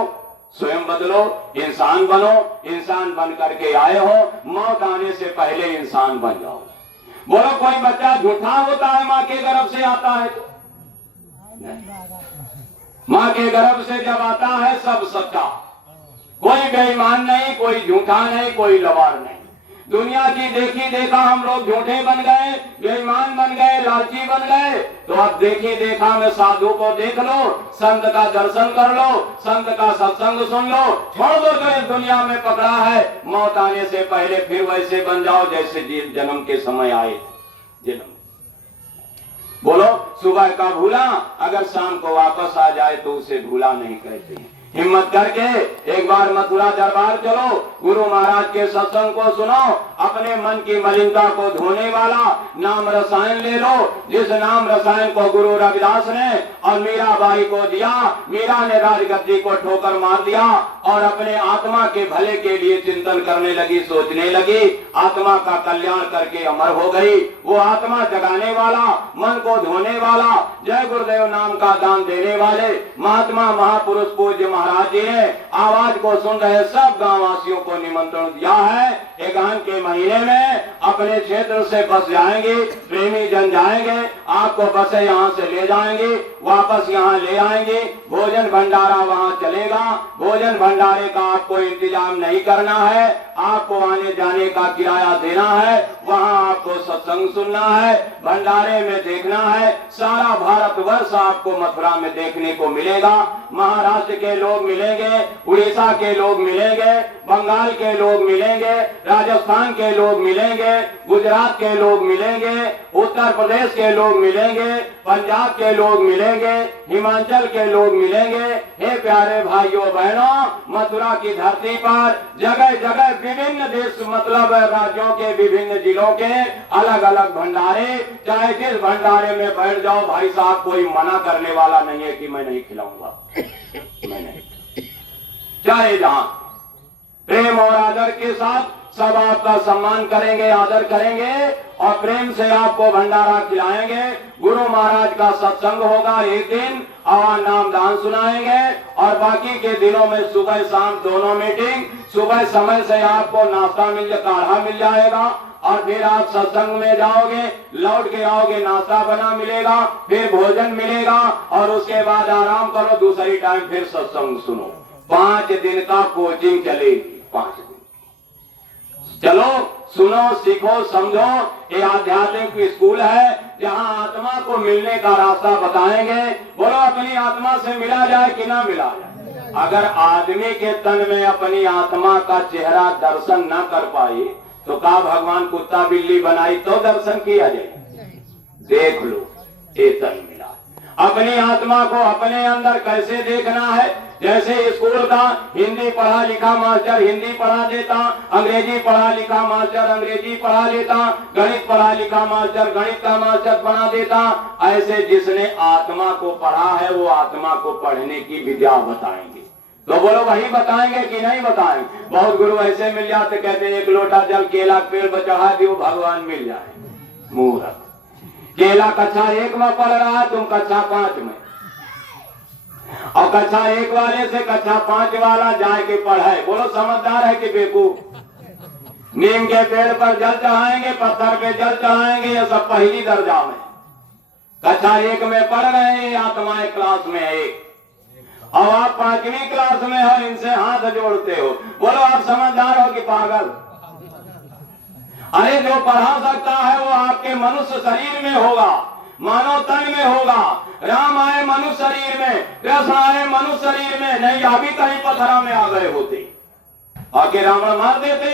स्वयं बदलो, इंसान बनो, इंसान बन करके आए हो, मौत आने से पहले इंसान बन जाओ। बोलो कोई बच्चा झूठा होता है माँ के गर्भ से आता है तो? माँ के गर्भ से जब आता है सब सच्चा, कोई बेईमान नहीं, कोई झूठा नहीं, कोई लवार नहीं। दुनिया की देखी देखा हम लोग झूठे बन गए, बेईमान बन गए, लालची बन गए। तो अब देखी देखा में साधु को देख लो, संत का दर्शन कर लो, संत का सत्संग सुन लो, छोड़ दो जो इस दुनिया में पकड़ा है। मौत आने से पहले फिर वैसे बन जाओ जैसे जन्म के समय आए। जन्म बोलो, सुबह का भूला अगर शाम को वापस आ जाए तो उसे भूला नहीं कहते हैं। हिम्मत करके एक बार मथुरा दरबार चलो, गुरु महाराज के सत्संग को सुनो, अपने मन की मलिनता को धोने वाला नाम रसायन ले लो, जिस नाम रसायन को गुरु रविदास ने और मीराबाई को दिया। मीरा ने राजगद्दी को ठोकर मार दिया और अपने आत्मा के भले के लिए चिंतन करने लगी, सोचने लगी, आत्मा का कल्याण करके अमर हो गई। वो आत्मा जगाने वाला, मन को धोने वाला, जय गुरुदेव नाम का दान देने वाले महात्मा महापुरुष पूज्य महाराज जी ने आवाज को सुन रहे सब गांव वासियों को निमंत्रण दिया है। अगहन के महीने में अपने क्षेत्र से बस जाएंगे, प्रेमी जन जाएंगे, आपको बसें यहाँ से ले जाएंगे, वापस यहाँ ले आएंगे। भोजन भंडारा वहाँ चलेगा। भोजन भंडारे का आपको इंतजाम नहीं करना है, आपको आने जाने का किराया देना है, वहाँ आपको सत्संग सुनना है, भंडारे में देखना है। सारा भारतवर्ष आपको मथुरा में देखने को मिलेगा। महाराष्ट्र के लोग मिलेंगे, उड़ीसा के लोग मिलेंगे, बंगाल के लोग मिलेंगे, राजस्थान के लोग मिलेंगे, गुजरात के लोग मिलेंगे, उत्तर प्रदेश के लोग मिलेंगे, पंजाब के लोग मिलेंगे, हिमाचल के लोग मिलेंगे। हे प्यारे भाइयों बहनों, मथुरा की धरती पर जगह जगह विभिन्न देश मतलब राज्यों के विभिन्न जिलों के अलग अलग भंडारे, चाहे जिस भंडारे में बैठ जाओ भाई साहब, कोई मना करने वाला नहीं है कि मैं नहीं खिलाऊंगा, मैं नहीं। चाहे जहां प्रेम और आदर के साथ सब आपका सम्मान करेंगे, आदर करेंगे और प्रेम से आपको भंडारा खिलाएंगे। गुरु महाराज का सत्संग होगा एक दिन और नाम दान सुनाएंगे और बाकी के दिनों में सुबह शाम दोनों मीटिंग। सुबह समय से आपको नाश्ता काढ़ा मिल जाएगा और फिर आप सत्संग में जाओगे, लौट के आओगे, नाश्ता बना मिलेगा, फिर भोजन मिलेगा और उसके बाद आराम करो, दूसरी टाइम फिर सत्संग सुनो। 5 दिन का कोचिंग चलेगी, 5 दिन। चलो सुनो, सीखो, समझो। ये आध्यात्मिक स्कूल है जहाँ आत्मा को मिलने का रास्ता बताएंगे। बोलो, अपनी आत्मा से मिला जाए कि ना मिला जाए। अगर आदमी के तन में अपनी आत्मा का चेहरा दर्शन न कर पाए तो का भगवान कुत्ता बिल्ली बनाई तो दर्शन किया जाए। देख लो, ये तन मिला। अपनी आत्मा को अपने अंदर कैसे देखना है? जैसे स्कूल का हिंदी पढ़ा लिखा मास्टर हिंदी पढ़ा देता, अंग्रेजी पढ़ा लिखा मास्टर अंग्रेजी पढ़ा लेता, गणित पढ़ा लिखा मास्टर गणित का मास्टर पढ़ा देता, ऐसे जिसने आत्मा को पढ़ा है वो आत्मा को पढ़ने की विद्या बताएंगे। तो बोलो, वही बताएंगे कि नहीं बताएंगे? बहुत गुरु ऐसे मिल जाते, कहते हैं 1 लोटा जल केला पेड़ पर चढ़ा दियो भगवान मिल जाए। मूर्ख। केला कक्षा 1 में पढ़ रहा है, तुम कक्षा 5 में, और कक्षा 1 वाले से कक्षा 5 वाला जाए के पढ़ाए। बोलो, समझदार है कि बेवकूफ? नीम के पेड़ पर जल चढ़ाएंगे, पत्थर पे जल चढ़ाएंगे, ये सब पहली दर्जा में। कक्षा 1 में पढ़ रहे हैं, आत्माएं क्लास में है, और आप 5वीं क्लास में हो, इनसे हाथ जोड़ते हो। बोलो, आप समझदार हो कि पागल? अरे जो पढ़ा सकता है वो आपके मनुष्य शरीर में होगा, मानव तन में होगा। राम आए मनुष्य शरीर में, कृष्ण आए मनुष्य शरीर में, नहीं अभी कहीं पथरा में आ गए होते, आके रावण मार देते,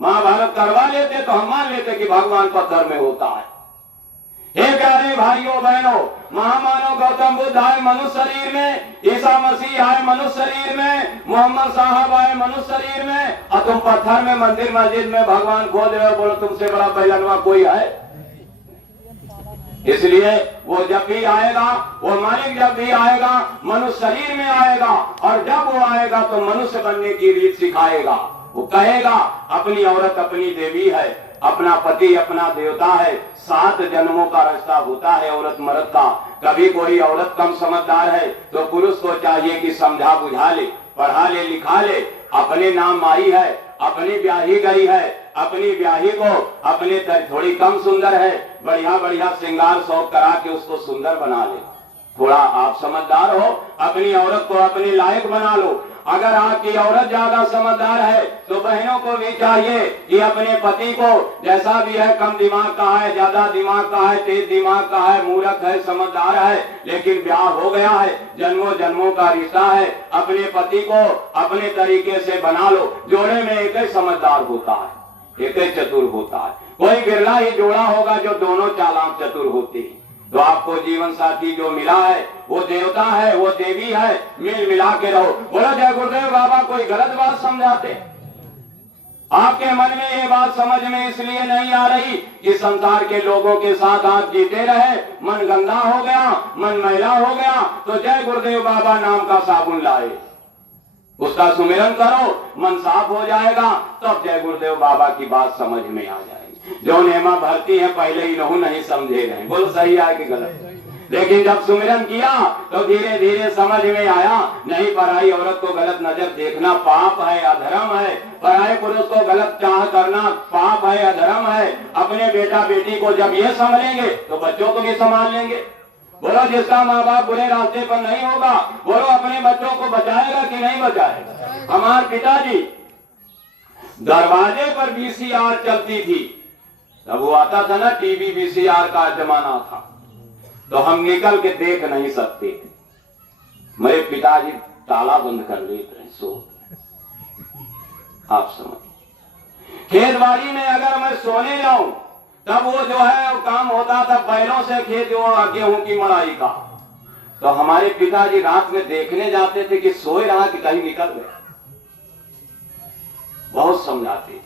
महाभारत करवा लेते, तो हम मान लेते कि भगवान पत्थर में होता है। हे प्यारे भाइयों बहनों, महामानव गौतम बुद्ध आए मनुष्य शरीर में, ईसा मसीह आए मनुष्य शरीर में, मोहम्मद साहब आए मनुष्य शरीर में, और तुम पत्थर में मंदिर मस्जिद में भगवान खोज रहे हो। बोलो, तुमसे बड़ा पहलवान कोई है? इसलिए वो जब भी आएगा, वो मालिक जब भी आएगा मनुष्य शरीर में आएगा, और जब वो आएगा तो मनुष्य बनने की रीत सिखाएगा। वो कहेगा अपनी औरत अपनी देवी है, अपना पति अपना देवता है, 7 जन्मों का रास्ता होता है औरत मर्द का। कभी कोई औरत कम समझदार है तो पुरुष को चाहिए कि समझा बुझा ले, पढ़ा ले, लिखा ले। अपने नाम आई है, अपनी ब्याही गई है, अपनी ब्याही को अपने थोड़ी कम सुंदर है, बढ़िया बढ़िया श्रृंगार शौक करा के उसको सुंदर बना ले। थोड़ा आप समझदार हो, अपनी औरत को अपने लायक बना लो। अगर आपकी औरत ज्यादा समझदार है तो बहनों को भी चाहिए कि अपने पति को, जैसा भी है, कम दिमाग का है, ज्यादा दिमाग का है, तेज दिमाग का है, मूर्ख है, समझदार है, लेकिन ब्याह हो गया है, जन्मों जन्मों का रिश्ता है, अपने पति को अपने तरीके से बना लो। जोड़े में एक ही समझदार होता है, एक ही चतुर होता है। कोई बिरला ही जोड़ा होगा जो दोनों चालाक चतुर होते हैं। तो आपको जीवन साथी जो मिला है वो देवता है, वो देवी है, मिल मिला के रहो। बोलो जय गुरुदेव बाबा। कोई गलत बात समझाते आपके मन में ये बात समझ में इसलिए नहीं आ रही कि संसार के लोगों के साथ आप जीते रहे, मन गंदा हो गया, मन मैला हो गया, तो जय गुरुदेव बाबा नाम का साबुन लाए, उसका सुमिरन करो, मन साफ हो जाएगा, तब जय गुरुदेव बाबा की बात समझ में आ जाएगी। जो नेमा भरती है पहले ही लहू नहीं समझे गए, बोलो सही है कि गलत? लेकिन जब सुमिरन किया तो धीरे धीरे समझ में आया, नहीं, पराई औरत को गलत नजर देखना पाप है, अधर्म है, पराये पुरुष को गलत चाह करना पाप है, अधर्म है। अपने बेटा बेटी को जब ये संभलेंगे तो बच्चों को भी संभाल लेंगे। बोलो जिसका माँ बाप बुरे रास्ते पर नहीं होगा, बोलो अपने बच्चों को बचाएगा कि नहीं बचाएगा? हमारे पिताजी दरवाजे पर VCR चलती थी, तब वो आता था ना, टीवी VCR का जमाना था, तो हम निकल के देख नहीं सकते थे। मेरे पिताजी ताला बंद कर लेते हैं, सो आप समझ। खेत बाड़ी में अगर मैं सोने जाऊं तब वो जो है वो काम होता था बैलों से, खेत गेहूं की मड़ाई का, तो हमारे पिताजी रात में देखने जाते थे कि सोए रहा कि कहीं निकल गया। बहुत समझाते,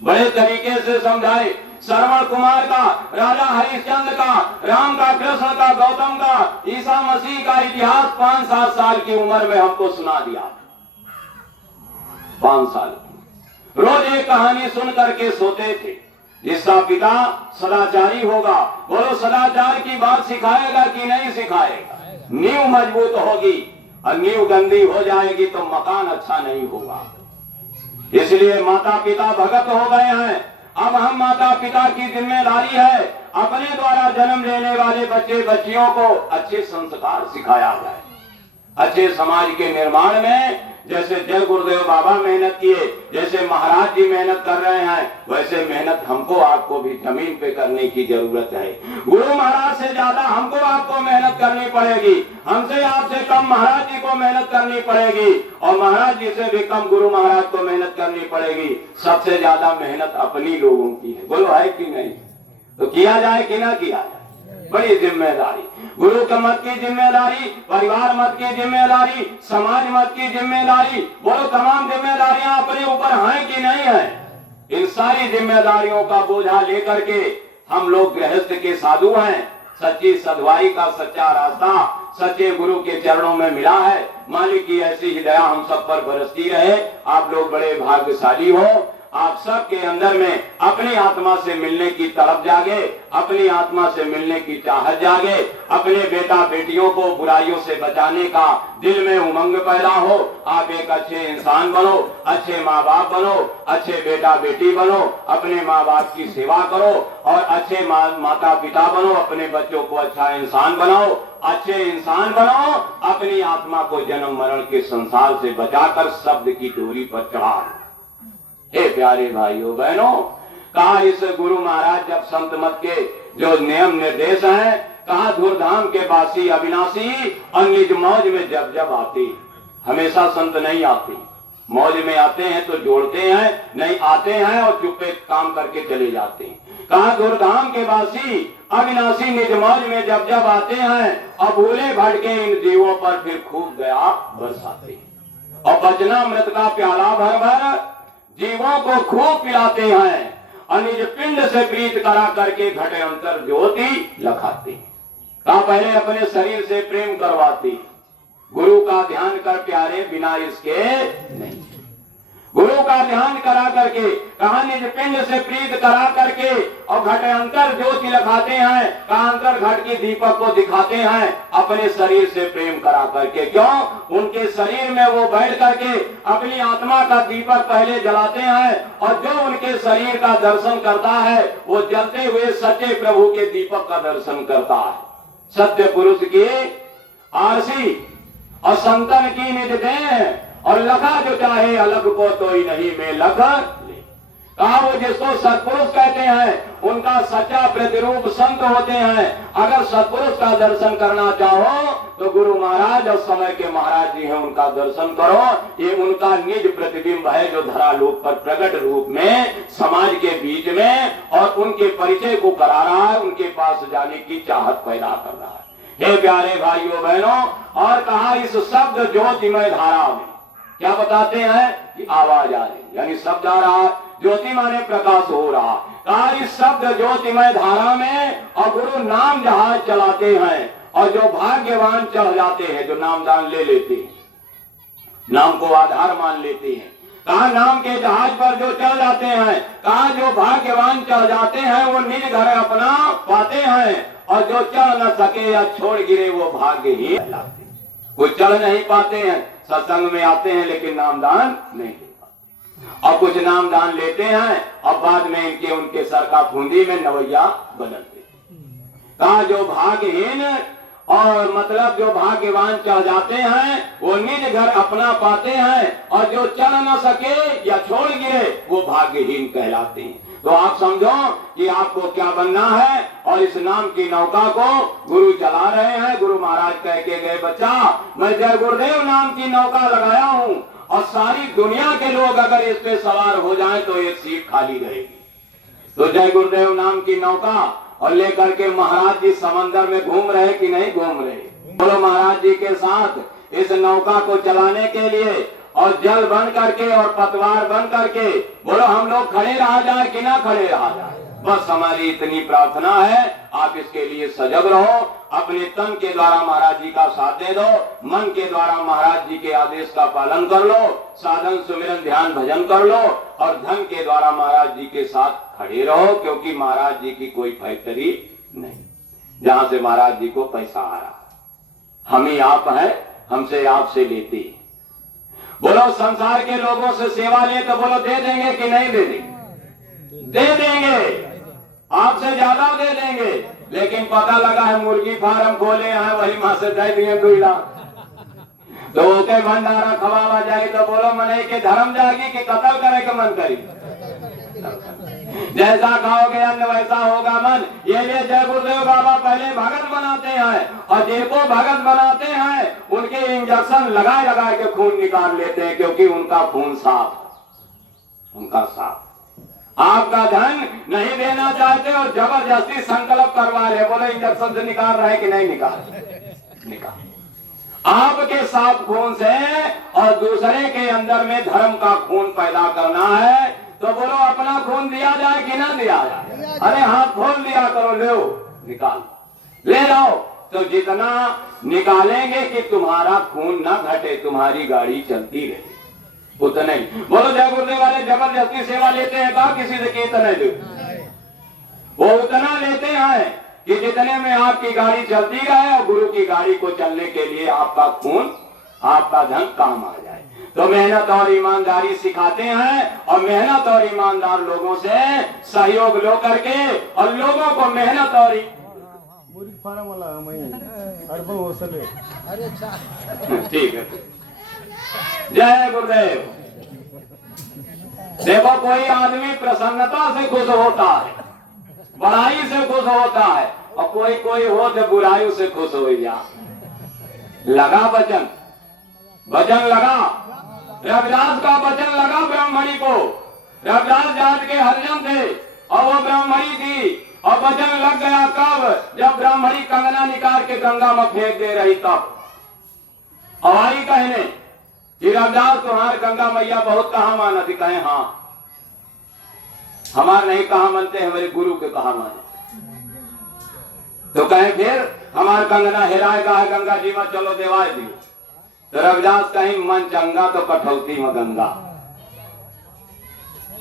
बड़े तरीके से समझाए। श्रवण कुमार का, राजा हरिश्चंद्र का, राम का, कृष्ण का, गौतम का, ईसा मसीह का इतिहास 5-7 साल की उम्र में हमको सुना दिया। 5 साल रोज एक कहानी सुन करके सोते थे। जिसका पिता सदाचारी होगा, बोलो सदाचार की बात सिखाएगा कि नहीं सिखाएगा? नींव मजबूत होगी, और नींव गंदी हो जाएगी तो मकान अच्छा नहीं होगा। इसलिए माता पिता भगत हो गए हैं। अब हम माता पिता की जिम्मेदारी है अपने द्वारा जन्म लेने वाले बच्चे बच्चियों को अच्छे संस्कार सिखाया जाए। अच्छे समाज के निर्माण में जैसे जय गुरुदेव बाबा मेहनत किए, जैसे महाराज जी मेहनत कर रहे हैं, वैसे मेहनत हमको आपको भी जमीन पे करने की जरूरत है। गुरु महाराज से ज्यादा हमको आपको मेहनत करनी पड़ेगी, हमसे आपसे कम महाराज जी को मेहनत करनी पड़ेगी, और महाराज जी से भी कम गुरु महाराज को मेहनत करनी पड़ेगी। सबसे ज्यादा मेहनत अपनी लोगों की है, बोलो है कि नहीं? तो किया जाए कि ना किया जाए? बड़ी जिम्मेदारी, गुरु का मत की जिम्मेदारी, परिवार मत की जिम्मेदारी, समाज मत की जिम्मेदारी, बोलो तमाम जिम्मेदारियां अपने ऊपर हैं कि नहीं है? इन सारी जिम्मेदारियों का बोझा लेकर के हम लोग गृहस्थ के साधु हैं। सच्ची सदवाई का सच्चा रास्ता सच्चे गुरु के चरणों में मिला है। मालिक की ऐसी ही दया हम सब पर बरसती रहे। आप लोग बड़े भाग्यशाली हो। आप सब के अंदर में अपनी आत्मा से मिलने की तड़प जागे, अपनी आत्मा से मिलने की चाहत जागे, अपने बेटा बेटियों को बुराइयों से बचाने का दिल में उमंग पैदा हो। आप एक अच्छे इंसान बनो, अच्छे माँ बाप बनो, अच्छे बेटा बेटी बनो, अपने माँ बाप की सेवा करो, और अच्छे माता पिता बनो, अपने बच्चों को अच्छा इंसान बनाओ। अच्छे इंसान बनो, अपनी आत्मा को जन्म मरण के संसार से बचाकर शब्द की डोरी पर चढ़ाओ। हे प्यारे भाइयों बहनों, कहा इस गुरु महाराज जब संत मत के जो नियम निर्देश हैं, कहा धूर्धाम के बासी अविनाशी, और निज मौज में जब जब आते। हमेशा संत नहीं आते, मौज में आते हैं तो जोड़ते हैं, नहीं आते हैं और चुप्पे काम करके चले जाते हैं। कहा धूर्धाम के बासी अविनाशी, निज मौज में जब जब आते हैं, और भूले भटके इन जीवों पर फिर खूब दया बरसाते, और बचना मृत का प्याला भर भर जीवों को खूब पिलाते हैं, और निज पिंड से प्रीत करा करके घटे अंतर ज्योति लखाते। कहा पहले अपने शरीर से प्रेम करवाती, गुरु का ध्यान कर प्यारे बिना इसके नहीं। गुरु का ध्यान करा करके, कहा निज पिंड से प्रीत करा करके, और घटे अंतर ज्योति लखाते हैं। कहा अंतर घट की दीपक को दिखाते हैं अपने शरीर से प्रेम करा करके। क्यों? उनके शरीर में वो बैठ करके अपनी आत्मा का दीपक पहले जलाते हैं, और जो उनके शरीर का दर्शन करता है वो जलते हुए सच्चे प्रभु के दीपक का दर्शन करता है। सत्य पुरुष की आरसी और संतन की निज देह, और लखा जो चाहे अलग को तो ही नहीं मैं लख ले। कहा वो जिसको सत्पुरुष कहते हैं उनका सच्चा प्रतिरूप संत होते हैं। अगर सत्पुरुष का दर्शन करना चाहो तो गुरु महाराज और समय के महाराज जी हैं उनका दर्शन करो। ये उनका निज प्रतिबिंब है जो धरालोक पर प्रकट रूप में समाज के बीच में और उनके परिचय को करा रहा है, उनके पास जाने की चाहत पैदा कर रहा है। हे प्यारे भाइयों बहनों, और कहा इस शब्द ज्योतिमय धारा में क्या बताते हैं कि आवाज आ रही, यानी शब्द आ रहा, ज्योति माने प्रकाश हो रहा। कहा इस शब्द ज्योतिमय धारा में और गुरु नाम जहाज चलाते हैं और जो भाग्यवान चढ़ जाते हैं, जो नामदान ले लेते हैं, नाम को आधार मान लेते हैं। कहा नाम के जहाज पर जो चढ़ जाते हैं, कहा जो भाग्यवान चढ़ जाते हैं वो निज घर अपना पाते हैं और जो चढ़ न सके या छोड़ गिरे वो भाग्यहीन कहलाते हैं। वो चढ़ नहीं पाते हैं, सत्संग में आते हैं लेकिन नामदान नहीं ले पाते, और कुछ नामदान लेते हैं और बाद में इनके उनके सर का फूंदी में नवैया बदलते। कहा जो भाग्यहीन और मतलब जो भाग्यवान चढ़ जाते हैं वो निज घर अपना पाते हैं और जो चढ़ न सके या छोड़ गिरे वो भाग्यहीन कहलाते हैं। तो आप समझो कि आपको क्या बनना है, और इस नाम की नौका को गुरु चला रहे हैं। गुरु महाराज कह के गए बच्चा मैं जय गुरुदेव नाम की नौका लगाया हूँ और सारी दुनिया के लोग अगर इस पे सवार हो जाएं तो एक सीट खाली रहेगी। तो जय गुरुदेव नाम की नौका और लेकर के महाराज जी समंदर में घूम रहे कि नहीं घूम रहे? बोलो महाराज जी के साथ इस नौका को चलाने के लिए और जल बन करके और पतवार बन करके बोलो हम लोग खड़े रहा जाए कि ना खड़े रहा जाए। बस हमारी इतनी प्रार्थना है, आप इसके लिए सजग रहो। अपने तन के द्वारा महाराज जी का साथ दे दो, मन के द्वारा महाराज जी के आदेश का पालन कर लो, साधन सुमिरन ध्यान भजन कर लो और धन के द्वारा महाराज जी के साथ खड़े रहो, क्योंकि महाराज जी की कोई फैक्ट्री नहीं जहां से महाराज जी को पैसा आ रहा। हम ही आप हैं, हमसे आपसे लेते। बोलो संसार के लोगों से सेवा ले तो बोलो दे देंगे कि नहीं दे देंगे? दे देंगे, आपसे ज्यादा दे देंगे। लेकिन पता लगा है मुर्गी फार्म खोले हैं वही मां से दे दिए 2 लाख, तो ओके भंडारा खवावा जाए तो बोलो मने के धर्म जाएगी कि कत्ल करे के मन करी। जैसा खाओगे अन्न वैसा होगा मन। ये लिए जय गुरुदेव बाबा पहले भगत बनाते हैं और जिनको भगत बनाते हैं उनके इंजेक्शन लगा लगा के खून निकाल लेते हैं, क्योंकि उनका खून साफ, उनका साफ। आपका धन नहीं देना चाहते और जबरदस्ती संकल्प करवा रहे, बोले इंजेक्शन से निकाल रहे कि नहीं निकाल। आपके साफ खून से और दूसरे के अंदर में धर्म का खून पैदा करना है तो बोलो अपना खून दिया जाए कि ना दिया जाए? अरे हाथ खोल दिया करो, लो निकाल ले जाओ। तो जितना निकालेंगे कि तुम्हारा खून ना घटे, तुम्हारी गाड़ी चलती रहे, उतने ही। बोलो जय गुरुदेव वाले जबरदस्ती सेवा लेते हैं का किसी से कीर्तन दो, वो उतना लेते हैं कि जितने में आपकी गाड़ी चलती रहे और गुरु की गाड़ी को चलने के लिए आपका खून आपका धन काम आ जाए। तो मेहनत और ईमानदारी सिखाते हैं और मेहनत और ईमानदार लोगों से सहयोग लो करके और लोगों को मेहनत और ठीक है। जय गुरुदेव। देखो कोई आदमी प्रसन्नता से खुश होता है, बड़ाई से खुश होता है, और कोई कोई हो तो बुराई से खुश हो जा। लगा वचन लगा, रविदास का वचन लगा ब्राह्मणी को। रविदास जात के हरिजन थे और वो ब्राह्मणी थी, और वचन लग गया कब? जब ब्राह्मणी कंगना निकाल के गंगा में फेंक दे रही तब। हमारी कहने कि रविदास तुम्हारे गंगा मैया बहुत कहा माना थी, कहे हाँ हमारे नहीं कहा मानते, हमारे गुरु के कहा माने। तो कहे फिर हमारे कंगना हेराएगा है गंगा जी में, चलो देवाय दियो। तो रविदास कहीं मन चंगा तो कठौती में गंगा।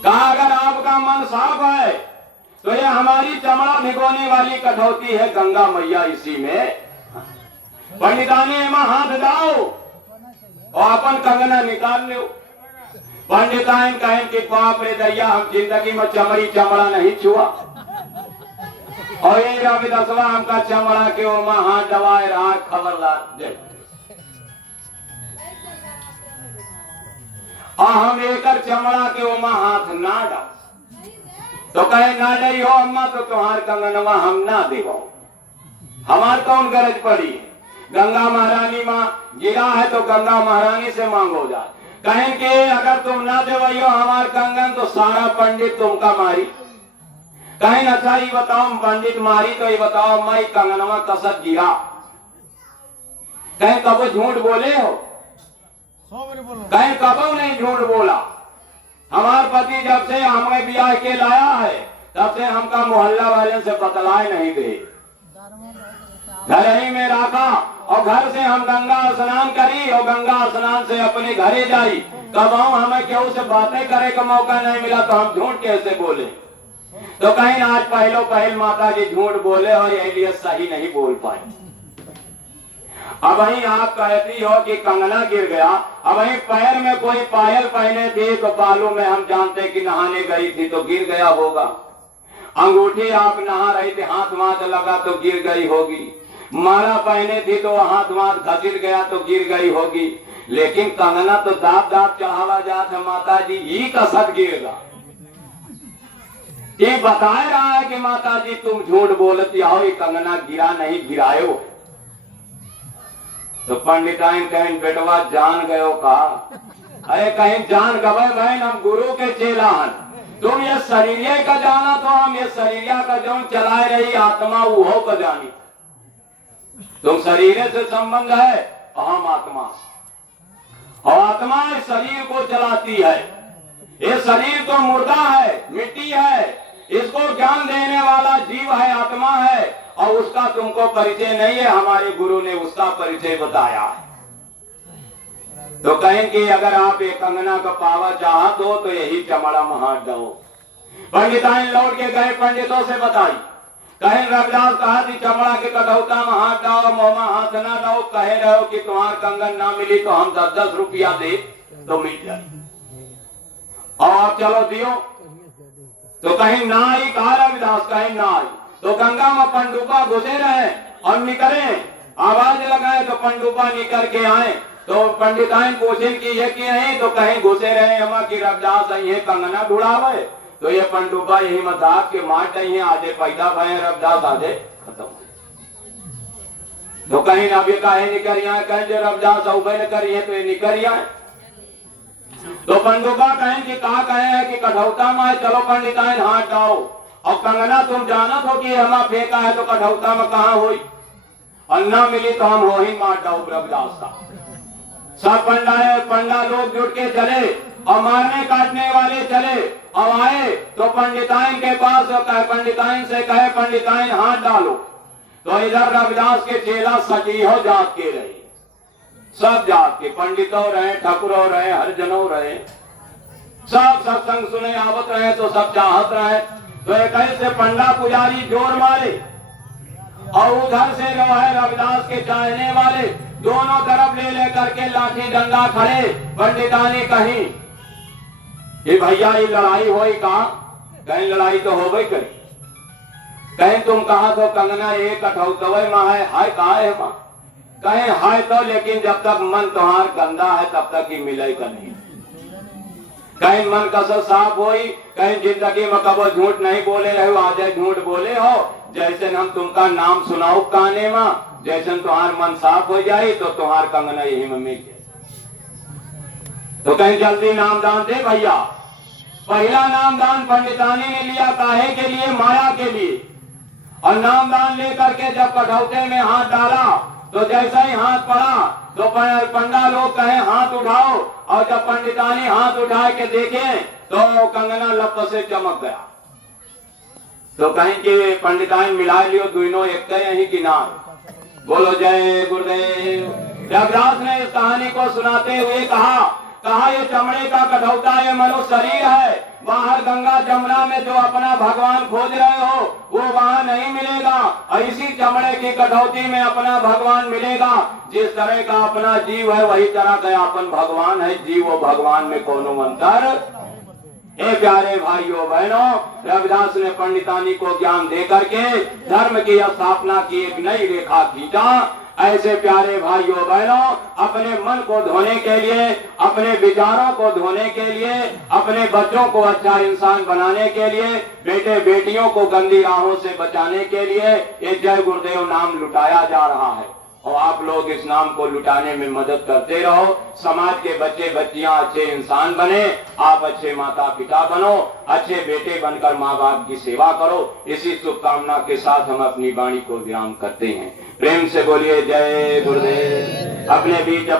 कहा अगर आपका मन साफ है तो ये हमारी चमड़ा भिगोने वाली कठौती है गंगा मैया, इसी में पंडिताने में हाथ डाओ और अपन कंगना निकाल लो। पंडिताइन कहें कि बाप रे दैया हम जिंदगी में चमड़ा नहीं छुआ, और ये रविदासवा हमका चमड़ा के ओमा हाथ दबाए रहा खबर ला। और हम एकर चमड़ा के ओमा हाथ ना डाल। तो कहे ना डरी हो अम्मा तो तुम्हार कंगनवा हम ना देवो, हमार कौन गरज पड़ी है। गंगा महारानी माँ गिरा है तो गंगा महारानी से मांगो जाए। कहें कि अगर तुम ना देवो हमार कंगन तो सारा पंडित तुमका मारी। कहें अच्छा ये बताओ पंडित मारी तो ये बताओ मैं कंगनवा कसत गिरा। कहें कबो झूठ बोले हो? कहें कबो नहीं झूठ बोला। हमार पति जब से हमें ब्याह के लाया है तब से हमका मोहल्ला वाले से बतलाए नहीं दे, घर ही में रखा। और घर से हम गंगा स्नान करी और गंगा स्नान से अपने घरे जाई। कब हमें केहू से बातें करे का मौका नहीं मिला तो हम झूठ कैसे बोले। तो कहीं आज पहलो पहल माता जी झूठ बोले और यही लिए सही नहीं बोल पाए। अब वही आप कहती हो कि कंगना गिर गया, अब वही पैर में कोई पायल पहने थी तो बालों में हम जानते कि नहाने गई थी तो गिर गया होगा। अंगूठी आप नहा रही थी हाथ माथ लगा तो गिर गई होगी। माला पहने थी तो हाथ माथ घसीट गया तो गिर गई होगी। लेकिन कंगना तो दाब दाब चढ़ावा जात है माता जी ये कसत गिरेगा। ये बता रहा है कि माता जी तुम झूठ बोलती हो, ये कंगना गिरा नहीं गिरायो। तो पंडिताइन कहें बेटवा जान गयो का? अरे कहीं जान गए बहन हम गुरु के चेला हन। तुम ये शरीर का जाना तो हम ये शरीर का जो चलाए रही आत्मा वो का जानी। तुम शरीर से संबंध है और हम आत्मा से। और आत्मा इस शरीर को चलाती है। ये शरीर तो मुर्दा है, मिट्टी है, इसको ज्ञान देने वाला जीव है, आत्मा है। और उसका तुमको परिचय नहीं है, हमारे गुरु ने उसका परिचय बताया है। तो कहें कि अगर आप एक कंगना का पावा चाहत हो तो यही चमड़ा में हाथ दो। पंडिताइन लौट के गए पंडितों से बताई। कहे रविदास कहा कि चमड़ा के कटौता में हाथ डाओ, मोमा हाथ ना डाओ। कहे रहो कि तुम्हार कंगन ना मिली तो हम 10-10 रुपया दे तो मिल जाए और आप चलो दियो। तो कहीं ना आई, कहा रविदास कहीं ना आई। तो गंगा में पंडुपा घुसे रहे और निकले, आवाज लगाए तो पंडुपा निकल के आए। तो पंडिताइन पूछे कि ये क्या है? तो कहीं घुसे रहे हम कि रविदास ये कंगना ढुड़ावे। तो ये पंडुपा यही मजाक के मार रही है, आजे पैदा भय रविदास आजे खत्म। तो कहीं अब ये काहे निकल आए? कहें जो रविदास उबे न करिए तो ये निकल आए। तो पंडुपा कहें कि कहा कहे है कि कठौता में चलो पंडिताइन हाथ डाओ। और कंगना तुम जाना हो कि हमा फेंका है तो कठौता में कहा हुई और ना मिली तो हम हो ही मार डाओ रविदास का। सब पंडा लोग जुट के चले और मारने काटने वाले चले और आए तो पंडिताइन के पास पंडिताइन से कहे पंडिताइन हाथ डालो। तो इधर रविदास के चेला सजीहो जात के रहे, सब जात के पंडितों रहे, ठकुरों रहे, हरिजनों रहे, सब सत्संग सुने आवत रहे तो सब चाहत रहे। तो एक ऐसे पंडा पुजारी जोर मारे और उधर से जो है रविदास के चाहने वाले दोनों तरफ ले लेकर के लाठी डंडा खड़े। पंडितानी कहीं ये भैया ये लड़ाई होई कहा? कहीं लड़ाई तो हो गई करी। कहीं तुम कहा तो कंगना ये कठौतवे माँ है, हाय कहा है माँ? कहीं हाय तो लेकिन जब तक मन तुम्हार गंदा है तब तक ही मिलेगा नहीं। कहीं मन कसो साफ होई, कहीं जिंदगी में कबो झूठ नहीं बोले रहे हो, आज झूठ बोले हो। जैसे हम तुमका नाम सुनाओ काने में, जैसे तुम्हार मन साफ हो जाए तो तुम्हार कंगना यही में मिल जाए। तो कहीं जल्दी नाम दान दे भैया। पहला नाम दान पंडितानी ने लिया काहे के लिए? माया के लिए। और नाम दान लेकर के जब कठौते में हाथ डाला तो जैसा ही हाथ पड़ा तो पंडा लोग कहे हाथ उठाओ। और जब पंडितानी हाथ उठा के देखे तो कंगना लप से चमक गया। तो कहीं के पंडिताइन मिला लियो दोनों एक यही की नाम। बोलो जय गुरुदेव। रविदास ने इस कहानी को सुनाते हुए कहा ये चमड़े का कठौता ये मनुष्य शरीर है। बाहर गंगा जमुना में जो अपना भगवान खोज रहे हो वो वहाँ नहीं मिलेगा। इसी चमड़े की कठौती में अपना भगवान मिलेगा। जिस तरह का अपना जीव है वही तरह का अपन भगवान है। जीव और भगवान में कोनो अंतर। हे प्यारे भाइयों बहनों, रविदास ने पंडितानी को ज्ञान दे करके धर्म की स्थापना की एक नई रेखा खींचा। ऐसे प्यारे भाइयों बहनों, अपने मन को धोने के लिए, अपने विचारों को धोने के लिए, अपने बच्चों को अच्छा इंसान बनाने के लिए, बेटे बेटियों को गंदी राहों से बचाने के लिए ये जय गुरुदेव नाम लुटाया जा रहा है। और आप लोग इस नाम को लुटाने में मदद करते रहो। समाज के बच्चे बच्चियां अच्छे इंसान बने, आप अच्छे माता पिता बनो, अच्छे बेटे बनकर माँ बाप की सेवा करो। इसी शुभकामना के साथ हम अपनी वाणी को विराम करते हैं। प्रेम से बोलिए जय गुरुदेव। अपने बीच